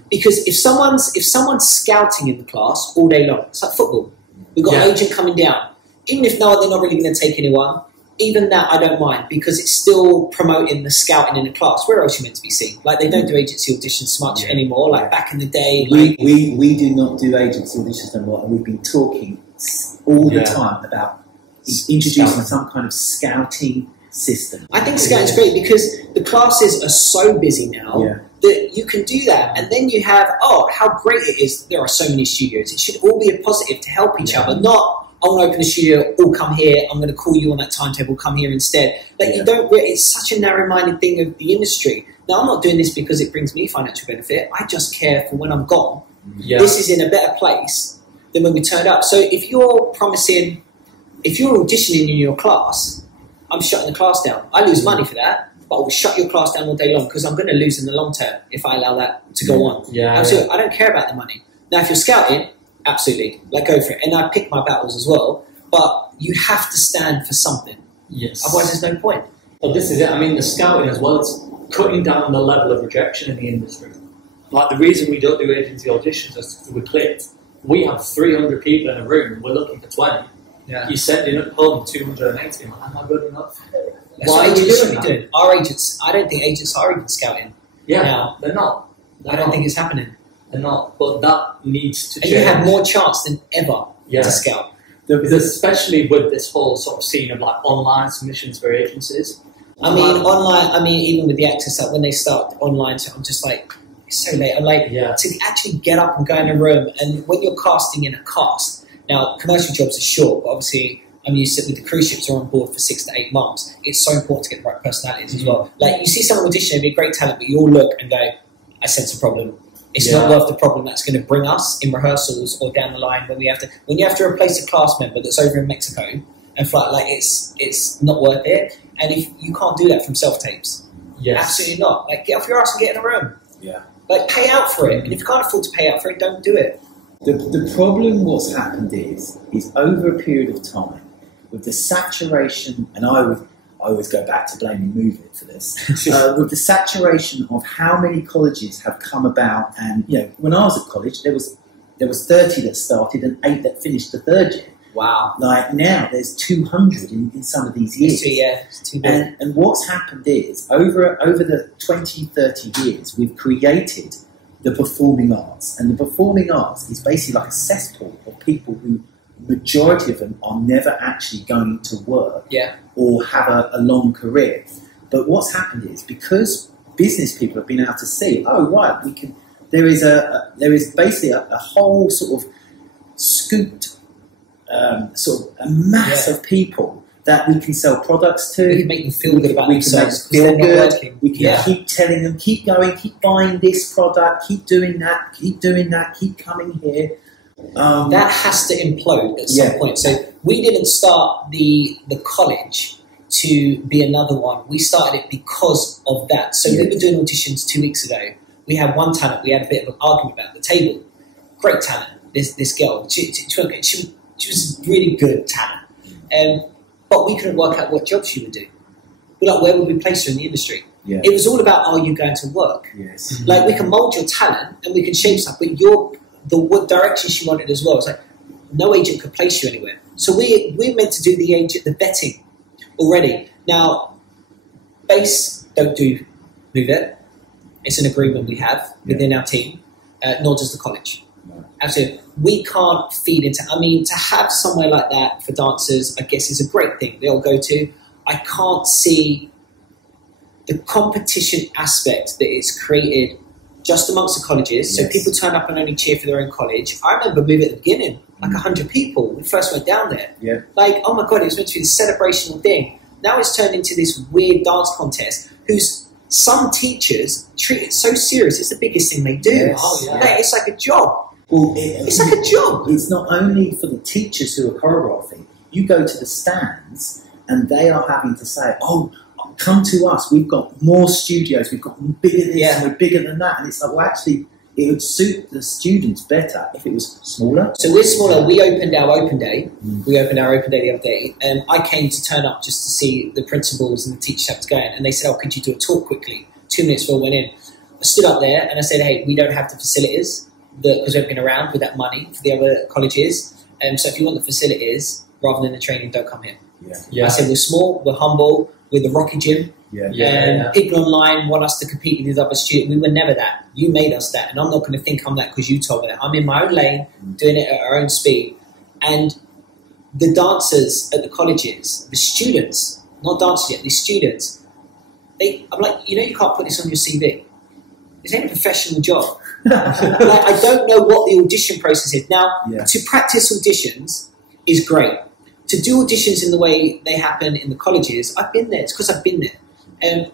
Because if someone's scouting in the class all day long, it's like football. We've got an agent coming down. Even if they're not really going to take anyone, even that I don't mind, because it's still promoting the scouting in the class. Where else are you meant to be seen? Like, they don't do agency auditions much anymore. Like back in the day, we do not do agency auditions anymore, and we've been talking all the time about introducing some kind of scouting system. I think scouting's great because the classes are so busy now that you can do that, and then you have how great it is. There are so many studios. It should all be a positive to help each other, not I want to open a studio, all come here, I'm going to call you on that timetable, come here instead. Like you don't. It's such a narrow-minded thing of the industry. Now, I'm not doing this because it brings me financial benefit. I just care for when I'm gone. This is in a better place than when we turned up. So if you're auditioning in your class, I'm shutting the class down. I lose money for that, but I will shut your class down all day long because I'm going to lose in the long term if I allow that to go on. Absolutely. I don't care about the money. Now, if you're scouting, absolutely, go for it. And I pick my battles as well, but you have to stand for something. Yes. Otherwise, there's no point. Well, this is it. I mean, the scouting as well, it's cutting down the level of rejection in the industry. Like, the reason we don't do agency auditions is because we're clipped. We have 300 people in a room, we're looking for 20. You send in at home 280. Am I good enough? Why are you doing that? Our agents, I don't think agents are even scouting. Now. They're not. I don't think it's happening. They're not. But that needs to change. And you have more chance than ever to scout. Especially with this whole sort of scene of like online submissions for agencies. Even with the actors, like when they start online, so I'm just like, it's so late. I'm like, to actually get up and go in a room, and when you're casting in a cast, now commercial jobs are short, but obviously I'm used to with the cruise ships are on board for 6 to 8 months. It's so important to get the right personalities as well. Like you see someone audition and be a great talent, but you all look and go, I sense a problem. It's not worth the problem that's going to bring us in rehearsals or down the line when you have to replace a cast member that's over in Mexico and fly. Like it's not worth it. And if you can't do that from self tapes, absolutely not. Like get off your ass and get in a room. Like pay out for it. And if you can't afford to pay out for it, don't do it. The problem what's happened is over a period of time with the saturation, and I always go back to blaming Muir for this, with the saturation of how many colleges have come about. And when I was at college, there was 30 that started and 8 that finished the third year. Wow. Like now there's 200 in some of these years. It's too big. And what's happened is over the 20, 30 years, we've created the performing arts. And the performing arts is basically like a cesspool of people who, majority of them, are never actually going to work or have a long career. But what's happened is because business people have been able to see, there is basically a whole sort of scooped sort of a mass of people that we can sell products to. We can make them feel good about themselves. We can keep telling them, keep going, keep buying this product, keep doing that, keep coming here. That has to implode at some point. So we didn't start the college to be another one. We started it because of that. So we were doing auditions 2 weeks ago. We had one talent we had a bit of an argument about at the table. Great talent, this girl. She was really good talent. But we couldn't work out what job she would do. We're like, where would we place her in the industry? Yeah. It was all about, are you going to work? Yes. Like, we can mould your talent and we can shape stuff, but the direction she wanted as well. It's like, no agent could place you anywhere. So we're meant to do the vetting already. Now, Base don't do Move It. It's an agreement we have within our team, nor does the college. No. Absolutely. We can't feed into... I mean, to have somewhere like that for dancers, I guess, is a great thing. They all go to. I can't see the competition aspect that it's created just amongst the colleges. So people turn up and only cheer for their own college. I remember Move It at the beginning, like 100 people when we first went down there. Yeah. Like, oh my God, it was meant to be this celebrational thing. Now it's turned into this weird dance contest whose some teachers treat it so serious. It's the biggest thing they do. Yes. Oh, yeah. Like, it's like a job. Well, it's like a job. It's not only for the teachers who are choreographing. You go to the stands and they are having to say, oh, come to us. We've got more studios. We've got bigger this and we're bigger than that. And it's like, well, actually, it would suit the students better if it was smaller. So we're smaller. We opened our open day. We opened our open day the other day. I came to turn up just to see the principals and the teachers how it's going. And they said, oh, could you do a talk quickly? 2 minutes before I went in. I stood up there and I said, hey, we don't have the facilities because we've been around with that money for the other colleges. So if you want the facilities rather than the training, don't come here. I said, we're small, we're humble, we're the Rocky Gym. People online want us to compete with these other students. We were never that. You made us that. And I'm not going to think I'm that because you told me that. I'm in my own lane, doing it at our own speed. And the dancers at the colleges, the students, not dancers yet, the students, I'm like, you know, you can't put this on your CV. This ain't a professional job. Like, I don't know what the audition process is. Now, to practice auditions is great. To do auditions in the way they happen in the colleges, I've been there. It's because I've been there. And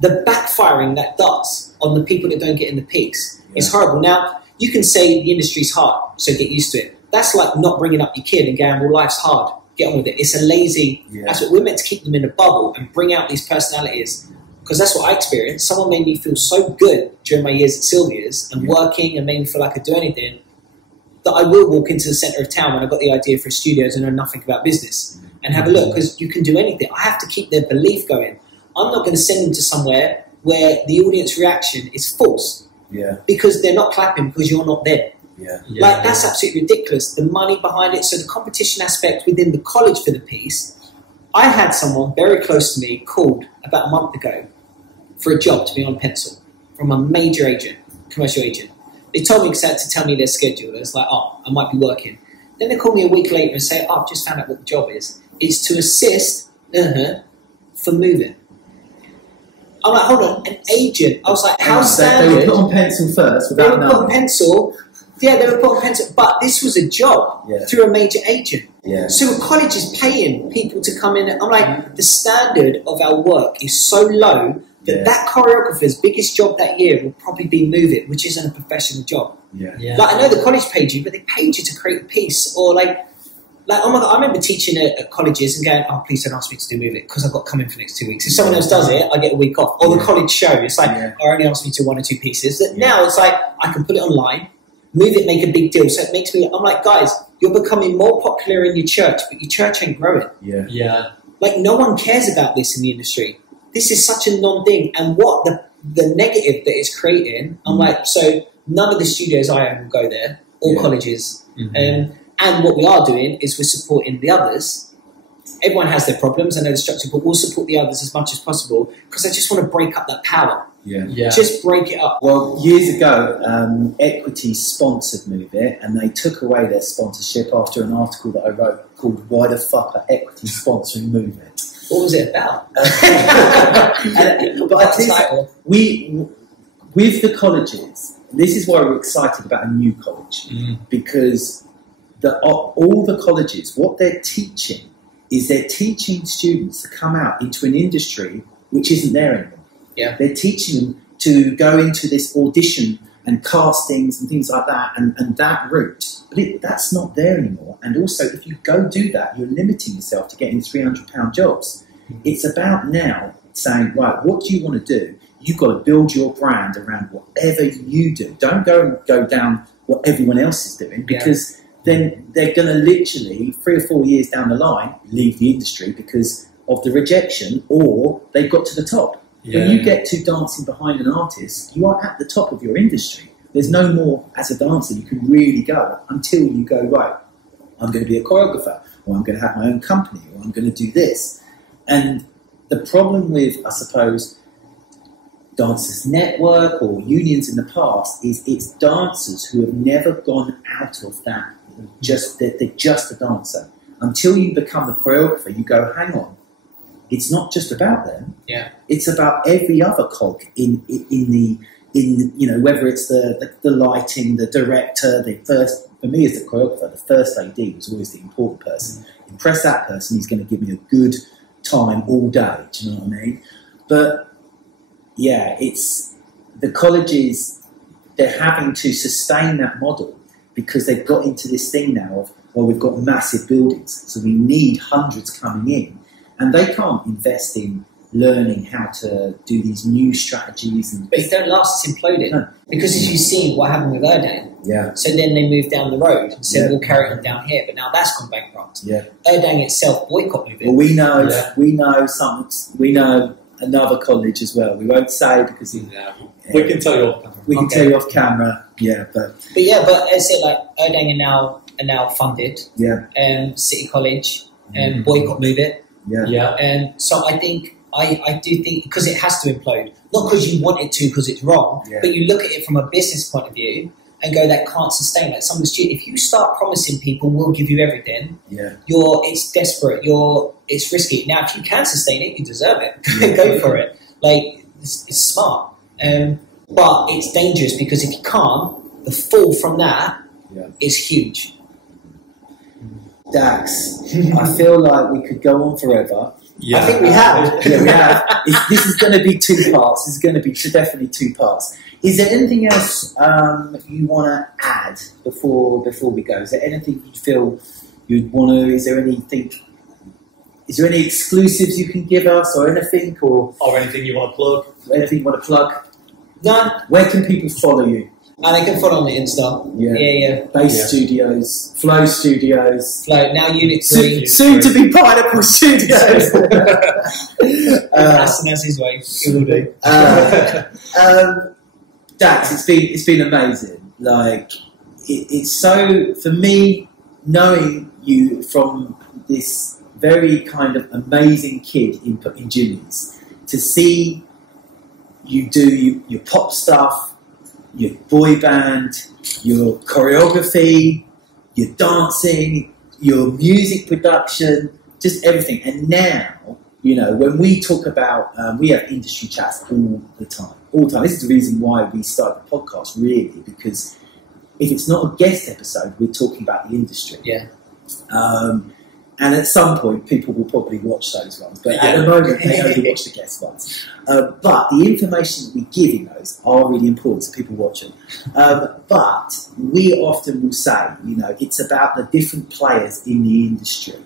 the backfiring that does on the people that don't get in the peaks is horrible. Now, you can say the industry's hard, so get used to it. That's like not bringing up your kid and going, well, life's hard. Get on with it. It's a lazy... That's what we're meant to keep them in a bubble and bring out these personalities. Because that's what I experienced. Someone made me feel so good during my years at Sylvia's and working and made me feel like I could do anything that I will walk into the centre of town when I got the idea for studios and know nothing about business and have a look, because you can do anything. I have to keep their belief going. I'm not going to send them to somewhere where the audience reaction is false because they're not clapping because you're not there. That's absolutely ridiculous. The money behind it, so the competition aspect within the college for the piece. I had someone very close to me called about a month ago for a job to be on pencil from a major agent, commercial agent. They told me to tell me their schedule. It was like, oh, I might be working. Then they call me a week later and say, oh, I've just found out what the job is. It's to assist for moving. I'm like, hold on, an agent. I was like, how standard? They were put on pencil first without knowing. They were put on pencil. Yeah, they were put on pencil. But this was a job through a major agent. So a college is paying people to come in. I'm like, the standard of our work is so low that choreographer's biggest job that year will probably be Move It, which isn't a professional job. Like, I know the college paid you, but they paid you to create a piece. Or like oh my God, I remember teaching at colleges and going, oh, please don't ask me to do Move It because I've got coming for the next 2 weeks. If someone else does it, I get a week off. Or the college show, it's like, I only asked me to 1 or 2 pieces. Now it's like, I can put it online, Move It, make a big deal. So it makes me, I'm like, guys, you're becoming more popular in your church, but your church ain't growing. Like, no one cares about this in the industry. This is such a non-thing. And what the negative that it's creating, I'm like, so none of the studios I own will go there, all colleges. And what we are doing is we're supporting the others. Everyone has their problems, I know the structure, but we'll support the others as much as possible because I just want to break up that power. Just break it up. Well, years ago, Equity sponsored Move It, and they took away their sponsorship after an article that I wrote called "Why the Fuck Are Equity Sponsoring Move It?" What was it about? But with the colleges, this is why we're excited about a new college because all the colleges, what they're teaching is they're teaching students to come out into an industry which isn't there anymore. They're teaching them to go into this audition and castings and things like that, and that route. But that's not there anymore. And also, if you go do that, you're limiting yourself to getting £300 jobs. It's about now saying, right, what do you want to do? You've got to build your brand around whatever you do. Don't go down what everyone else is doing, because then they're going to literally 3 or 4 years down the line leave the industry because of the rejection, or they've got to the top. When you get to dancing behind an artist, you are at the top of your industry. There's no more as a dancer you can really go until you go, right, I'm going to be a choreographer, or I'm going to have my own company, or I'm going to do this. And the problem with, I suppose, Dancers Network or unions in the past is it's dancers who have never gone out of that. They're just a dancer. Until you become the choreographer, you go, hang on, it's not just about them. Yeah. It's about every other cog in whether it's the lighting, the director, for me as the choreographer, the first AD was always the important person. Impress that person, he's going to give me a good time all day. Do you know what I mean? But yeah, it's the colleges, they're having to sustain that model because they've got into this thing now of, well, we've got massive buildings, so we need hundreds coming in. And they can't invest in learning how to do these new strategies. But it don't last, it's imploded. No. Because as you've seen what happened with Erdang, so then they moved down the road and said, we'll carry on down here, but now that's gone bankrupt. Erdang itself boycott moving. Well, we know another college as well. We won't say because we can tell you off camera. We can tell you off camera, but I said, like, Erdang are now funded. City College and boycott move it. And so I do think because it has to implode, not because you want it to, because it's wrong, but you look at it from a business point of view and go, that can't sustain. Like some of the students, if you start promising people we'll give you everything, it's desperate, it's risky. Now, if you can sustain it, you deserve it. Go for it. Like it's smart, but it's dangerous because if you can't, the fall from that is huge. Dax, I feel like we could go on forever. I think we have. We have. This is going to be 2 parts. This is going to be definitely 2 parts. Is there anything else you want to add before we go? Is there anything you feel you'd want to? Is there any exclusives you can give us, or anything, or anything you want to plug? Anything you want to plug? None. Where can people follow you? And they can follow on the Insta. Base Studios, Flow Studios. Flow, now Unit 3. Soon to be Pineapple Studios. That's his way. It will do. Dax, it's been amazing. Like, it's so, for me, knowing you from this very kind of amazing kid in juniors, to see you do your pop stuff, your boy band, your choreography, your dancing, your music production, just everything. And now, when we talk about, we have industry chats all the time. This is the reason why we started the podcast, really, because if it's not a guest episode, we're talking about the industry. And at some point, people will probably watch those ones. But at the moment, they only watch the guest ones. But the information that we give in those are really important, so people watch them. But we often will say, it's about the different players in the industry.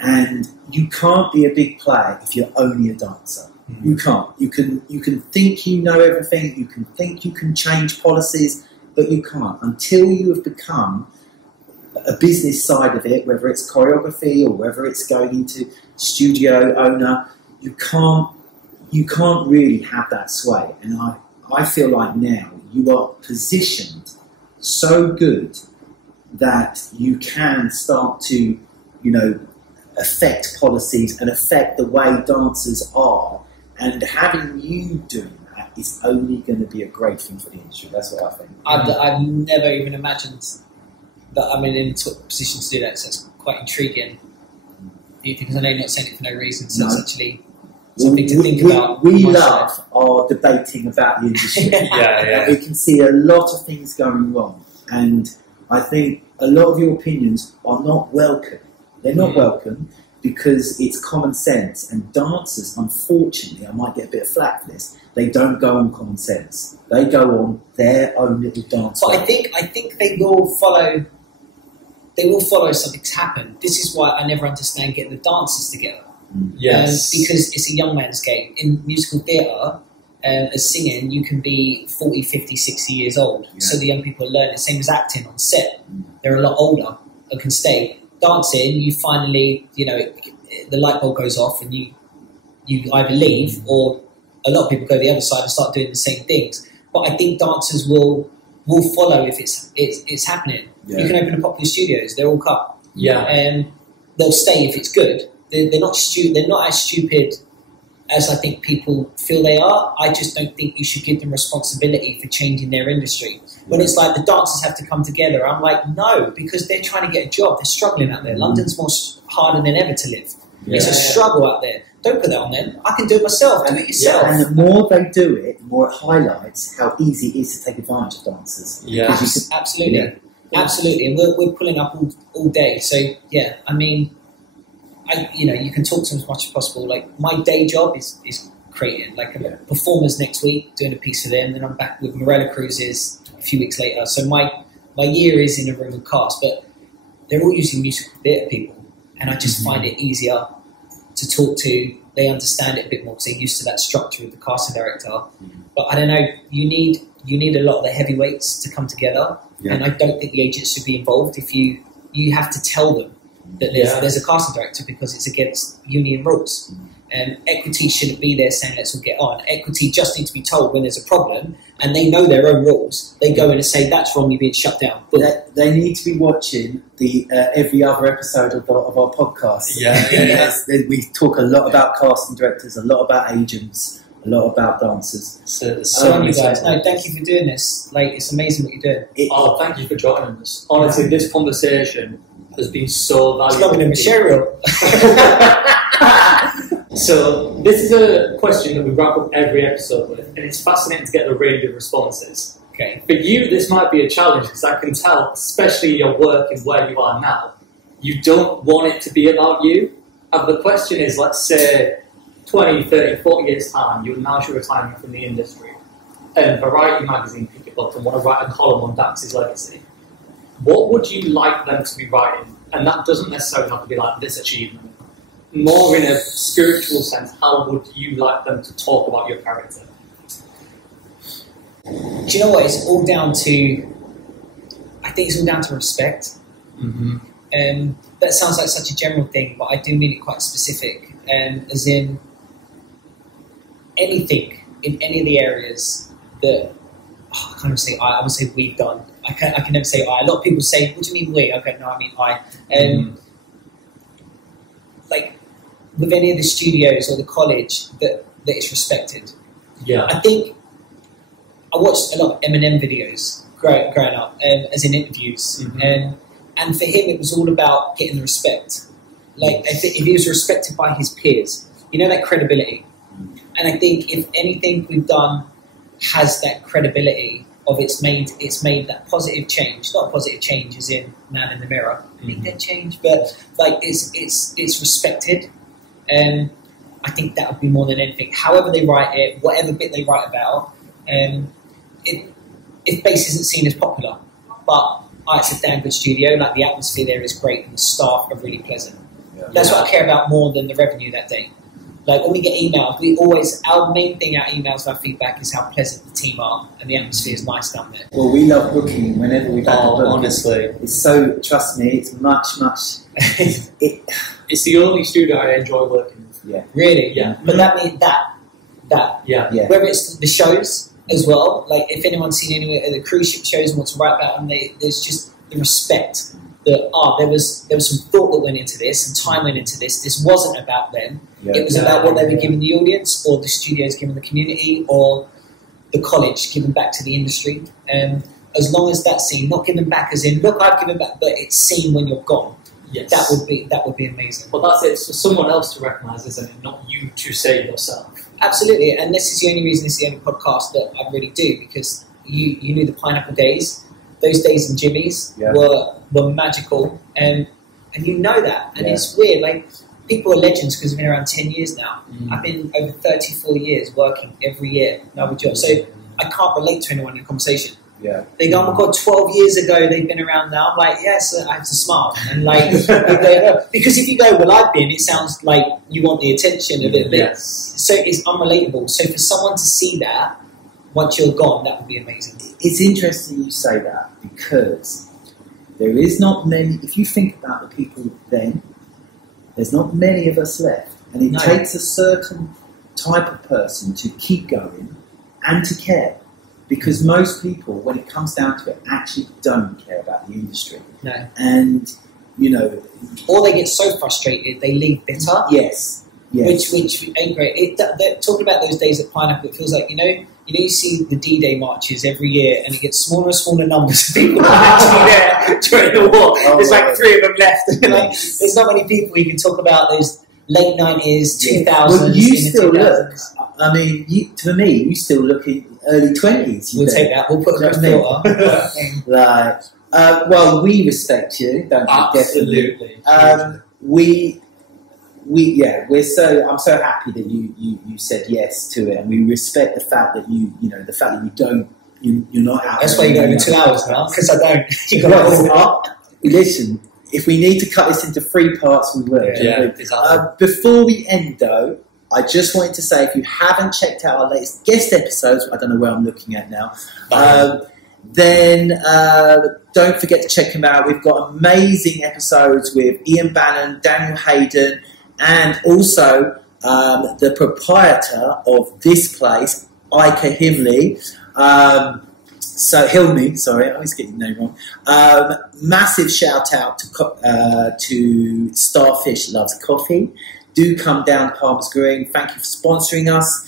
And you can't be a big player if you're only a dancer. You can't. You can think you know everything. You can think you can change policies, but you can't until you have become a business side of it, whether it's choreography or whether it's going into studio owner. You can't really have that sway. And I feel like now you are positioned so good that you can start to, affect policies and affect the way dancers are. And having you doing that is only going to be a great thing for the industry. That's what I think. I've never even imagined that I'm in a position to do that, so it's quite intriguing. Because I know you're not saying it for no reason, so it's actually something to think about. We love our debating about the industry. We can see a lot of things going wrong, and I think a lot of your opinions are not welcome. They're not welcome because it's common sense. And dancers, unfortunately, I might get a bit of flack for this, they don't go on common sense. They go on their own little dance. But I think they will follow. They will follow something's happened. This is why I never understand getting the dancers together. Yes. Because it's a young man's game. In musical theatre, as singing, you can be 40, 50, 60 years old. Yeah. So the young people are learning. Same as acting on set. They're a lot older and can stay. Dancing, you finally, the light bulb goes off and you either leave or a lot of people go the other side and start doing the same things. But I think dancers will follow if it's happening. Yeah. You can open a popular studios; they're all cut. Yeah. And they'll stay if it's good. They're not They're not as stupid as I think people feel they are. I just don't think you should give them responsibility for changing their industry. When it's like the dancers have to come together, I'm like, no, because they're trying to get a job. They're struggling out there. London's more harder than ever to live. Yeah. It's a struggle out there. Don't put that on them. I can do it myself. Do it yourself. And the more they do it, the more it highlights how easy it is to take advantage of dancers. Yeah. Absolutely. Yeah. Absolutely. And we're pulling up all day. So, yeah, I mean, you can talk to them as much as possible. Like, my day job is creating. Like, performers next week, doing a piece for them. Then I'm back with Morella Cruises a few weeks later. So my year is in a room of cast, but they're all using musical theatre people. And I just find it easier to talk to. They understand it a bit more because they're used to that structure with the casting director. But I don't know, you need a lot of the heavyweights to come together. Yeah. And I don't think the agents should be involved if you have to tell them that there's a casting director because it's against union rules. And equity shouldn't be there saying let's all get on. Equity just need to be told when there's a problem and they know their own rules. They go in and say that's wrong, you're being shut down. But they need to be watching the every other episode of our podcast. Yeah. We talk a lot about casting directors, a lot about agents, a lot about dancers. So you guys, no, thank you for doing this. Like, it's amazing what you're doing. Thank you for joining us. Honestly, this conversation has been so valuable. It's not been material. So this is a question that we wrap up every episode with, and it's fascinating to get the range of responses. Okay. For you, this might be a challenge because I can tell, especially your work and where you are now, you don't want it to be about you. And the question is, let's say 20, 30, 40 years' time, you announce your retirement from the industry, and Variety magazine pick it up and want to write a column on Dax's legacy. What would you like them to be writing? And that doesn't necessarily have to be like this achievement. More in a spiritual sense, how would you like them to talk about your character? Do you know what? It's all down to, I think it's all down to respect. Mm-hmm. That sounds like such a general thing, but I do mean it quite specific. As in, anything in any of the areas that, I can't even say I would say we've done. I can never say I. A lot of people say, what do you mean we? Okay, no, I mean I. Like, with any of the studios or the college, that it's respected. Yeah. I think I watched a lot of Eminem videos growing up, as in interviews, and for him it was all about getting the respect. Like, if he was respected by his peers, that credibility. And I think if anything we've done has that credibility of it's made that positive change, not positive change as in man in the mirror, make that change, but like it's respected. I think that would be more than anything. However they write it, whatever bit they write about, if bass isn't seen as popular, but it's a damn good studio, like the atmosphere there is great and the staff are really pleasant. That's what I care about more than the revenue that day. Like, when we get emails, our main thing, our emails, our feedback is how pleasant the team are and the atmosphere is nice down there. Well, we love booking whenever we've had to book. Honestly. It's so, trust me, it's much, it's the only studio I enjoy working with. Yeah. Really? Yeah. But that means that. Yeah. Whether it's the shows as well, like if anyone's seen any of the cruise ship shows and wants to write about them, there's just the respect that, there was some thought that went into this and time went into this. This wasn't about them. Yeah. It was about what they were giving the audience, or the studios giving the community, or the college giving back to the industry. As long as that's seen, not giving back as in, look, I've given back, but it's seen when you're gone. Yes. That would be amazing. But that's it. It's for someone else to recognise, isn't it? Not you to say yourself. Absolutely. And this is the only reason, this is the only podcast that I really do, because you knew the Pineapple days. Those days in Jimmy's were magical, and you know that. And it's weird. Like, people are legends because I've been around 10 years now. I've been over 34 years working every year, another job. So I can't relate to anyone in a conversation. Yeah. They go, oh my God, 12 years ago they've been around now. I'm like, yes, I have to smile. And like, because if you go, well, I've been, it sounds like you want the attention of it. Yes. So it's unrelatable. So for someone to see that, once you're gone, that would be amazing. It's interesting you say that, because there is not many, if you think about the people then, there's not many of us left. And it takes a certain type of person to keep going and to care. Because most people, when it comes down to it, actually don't care about the industry. No. And, you know... Or they get so frustrated, they leave bitter. Yes. Yes. Which ain't great. Talking about those days at Pineapple, it feels like, you see the D-Day marches every year, and it gets smaller and smaller numbers of people actually there during the war. There's like 3 of them left. Like, there's not many people you can talk about those late 90s, 2000s. Well, you still look. I mean, to me, you still look in early 20s. We'll take that. We'll put a filter. Like, well, we respect you, don't we? Absolutely. I'm so happy that you said yes to it, and we respect the fact that you're not out. That's why you got over 2 hours now, because I don't. You got Listen, if we need to cut this into 3 parts, we will. Yeah, exactly. Before we end, though, I just wanted to say, if you haven't checked out our latest guest episodes, I don't know where I'm looking at now, then don't forget to check them out. We've got amazing episodes with Ian Bannon, Daniel Hayden, and also the proprietor of this place, Ika Hilmy. Sorry, I always get your name wrong. Massive shout out to Starfish Loves Coffee. Do come down Palmer's Green. Thank you for sponsoring us.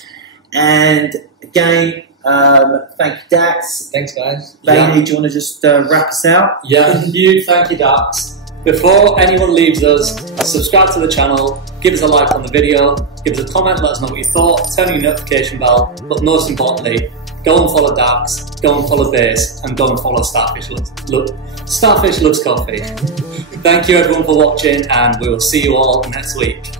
And again, thank you, Dax. Thanks, guys. Bailey, do you want to just wrap us out? Yeah, huge thank you, Dax. Before anyone leaves us, subscribe to the channel, give us a like on the video, give us a comment, let us know what you thought, turn on your notification bell, but most importantly, go and follow Dax, go and follow Bass, and go and follow Starfish Loves Coffee. Thank you everyone for watching, and we will see you all next week.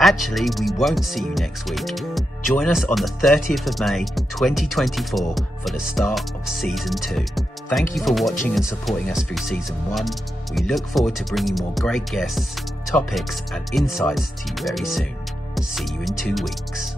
Actually, we won't see you next week. Join us on the 30th of May 2024 for the start of Season 2. Thank you for watching and supporting us through Season 1. We look forward to bringing more great guests, topics and insights to you very soon. See you in 2 weeks.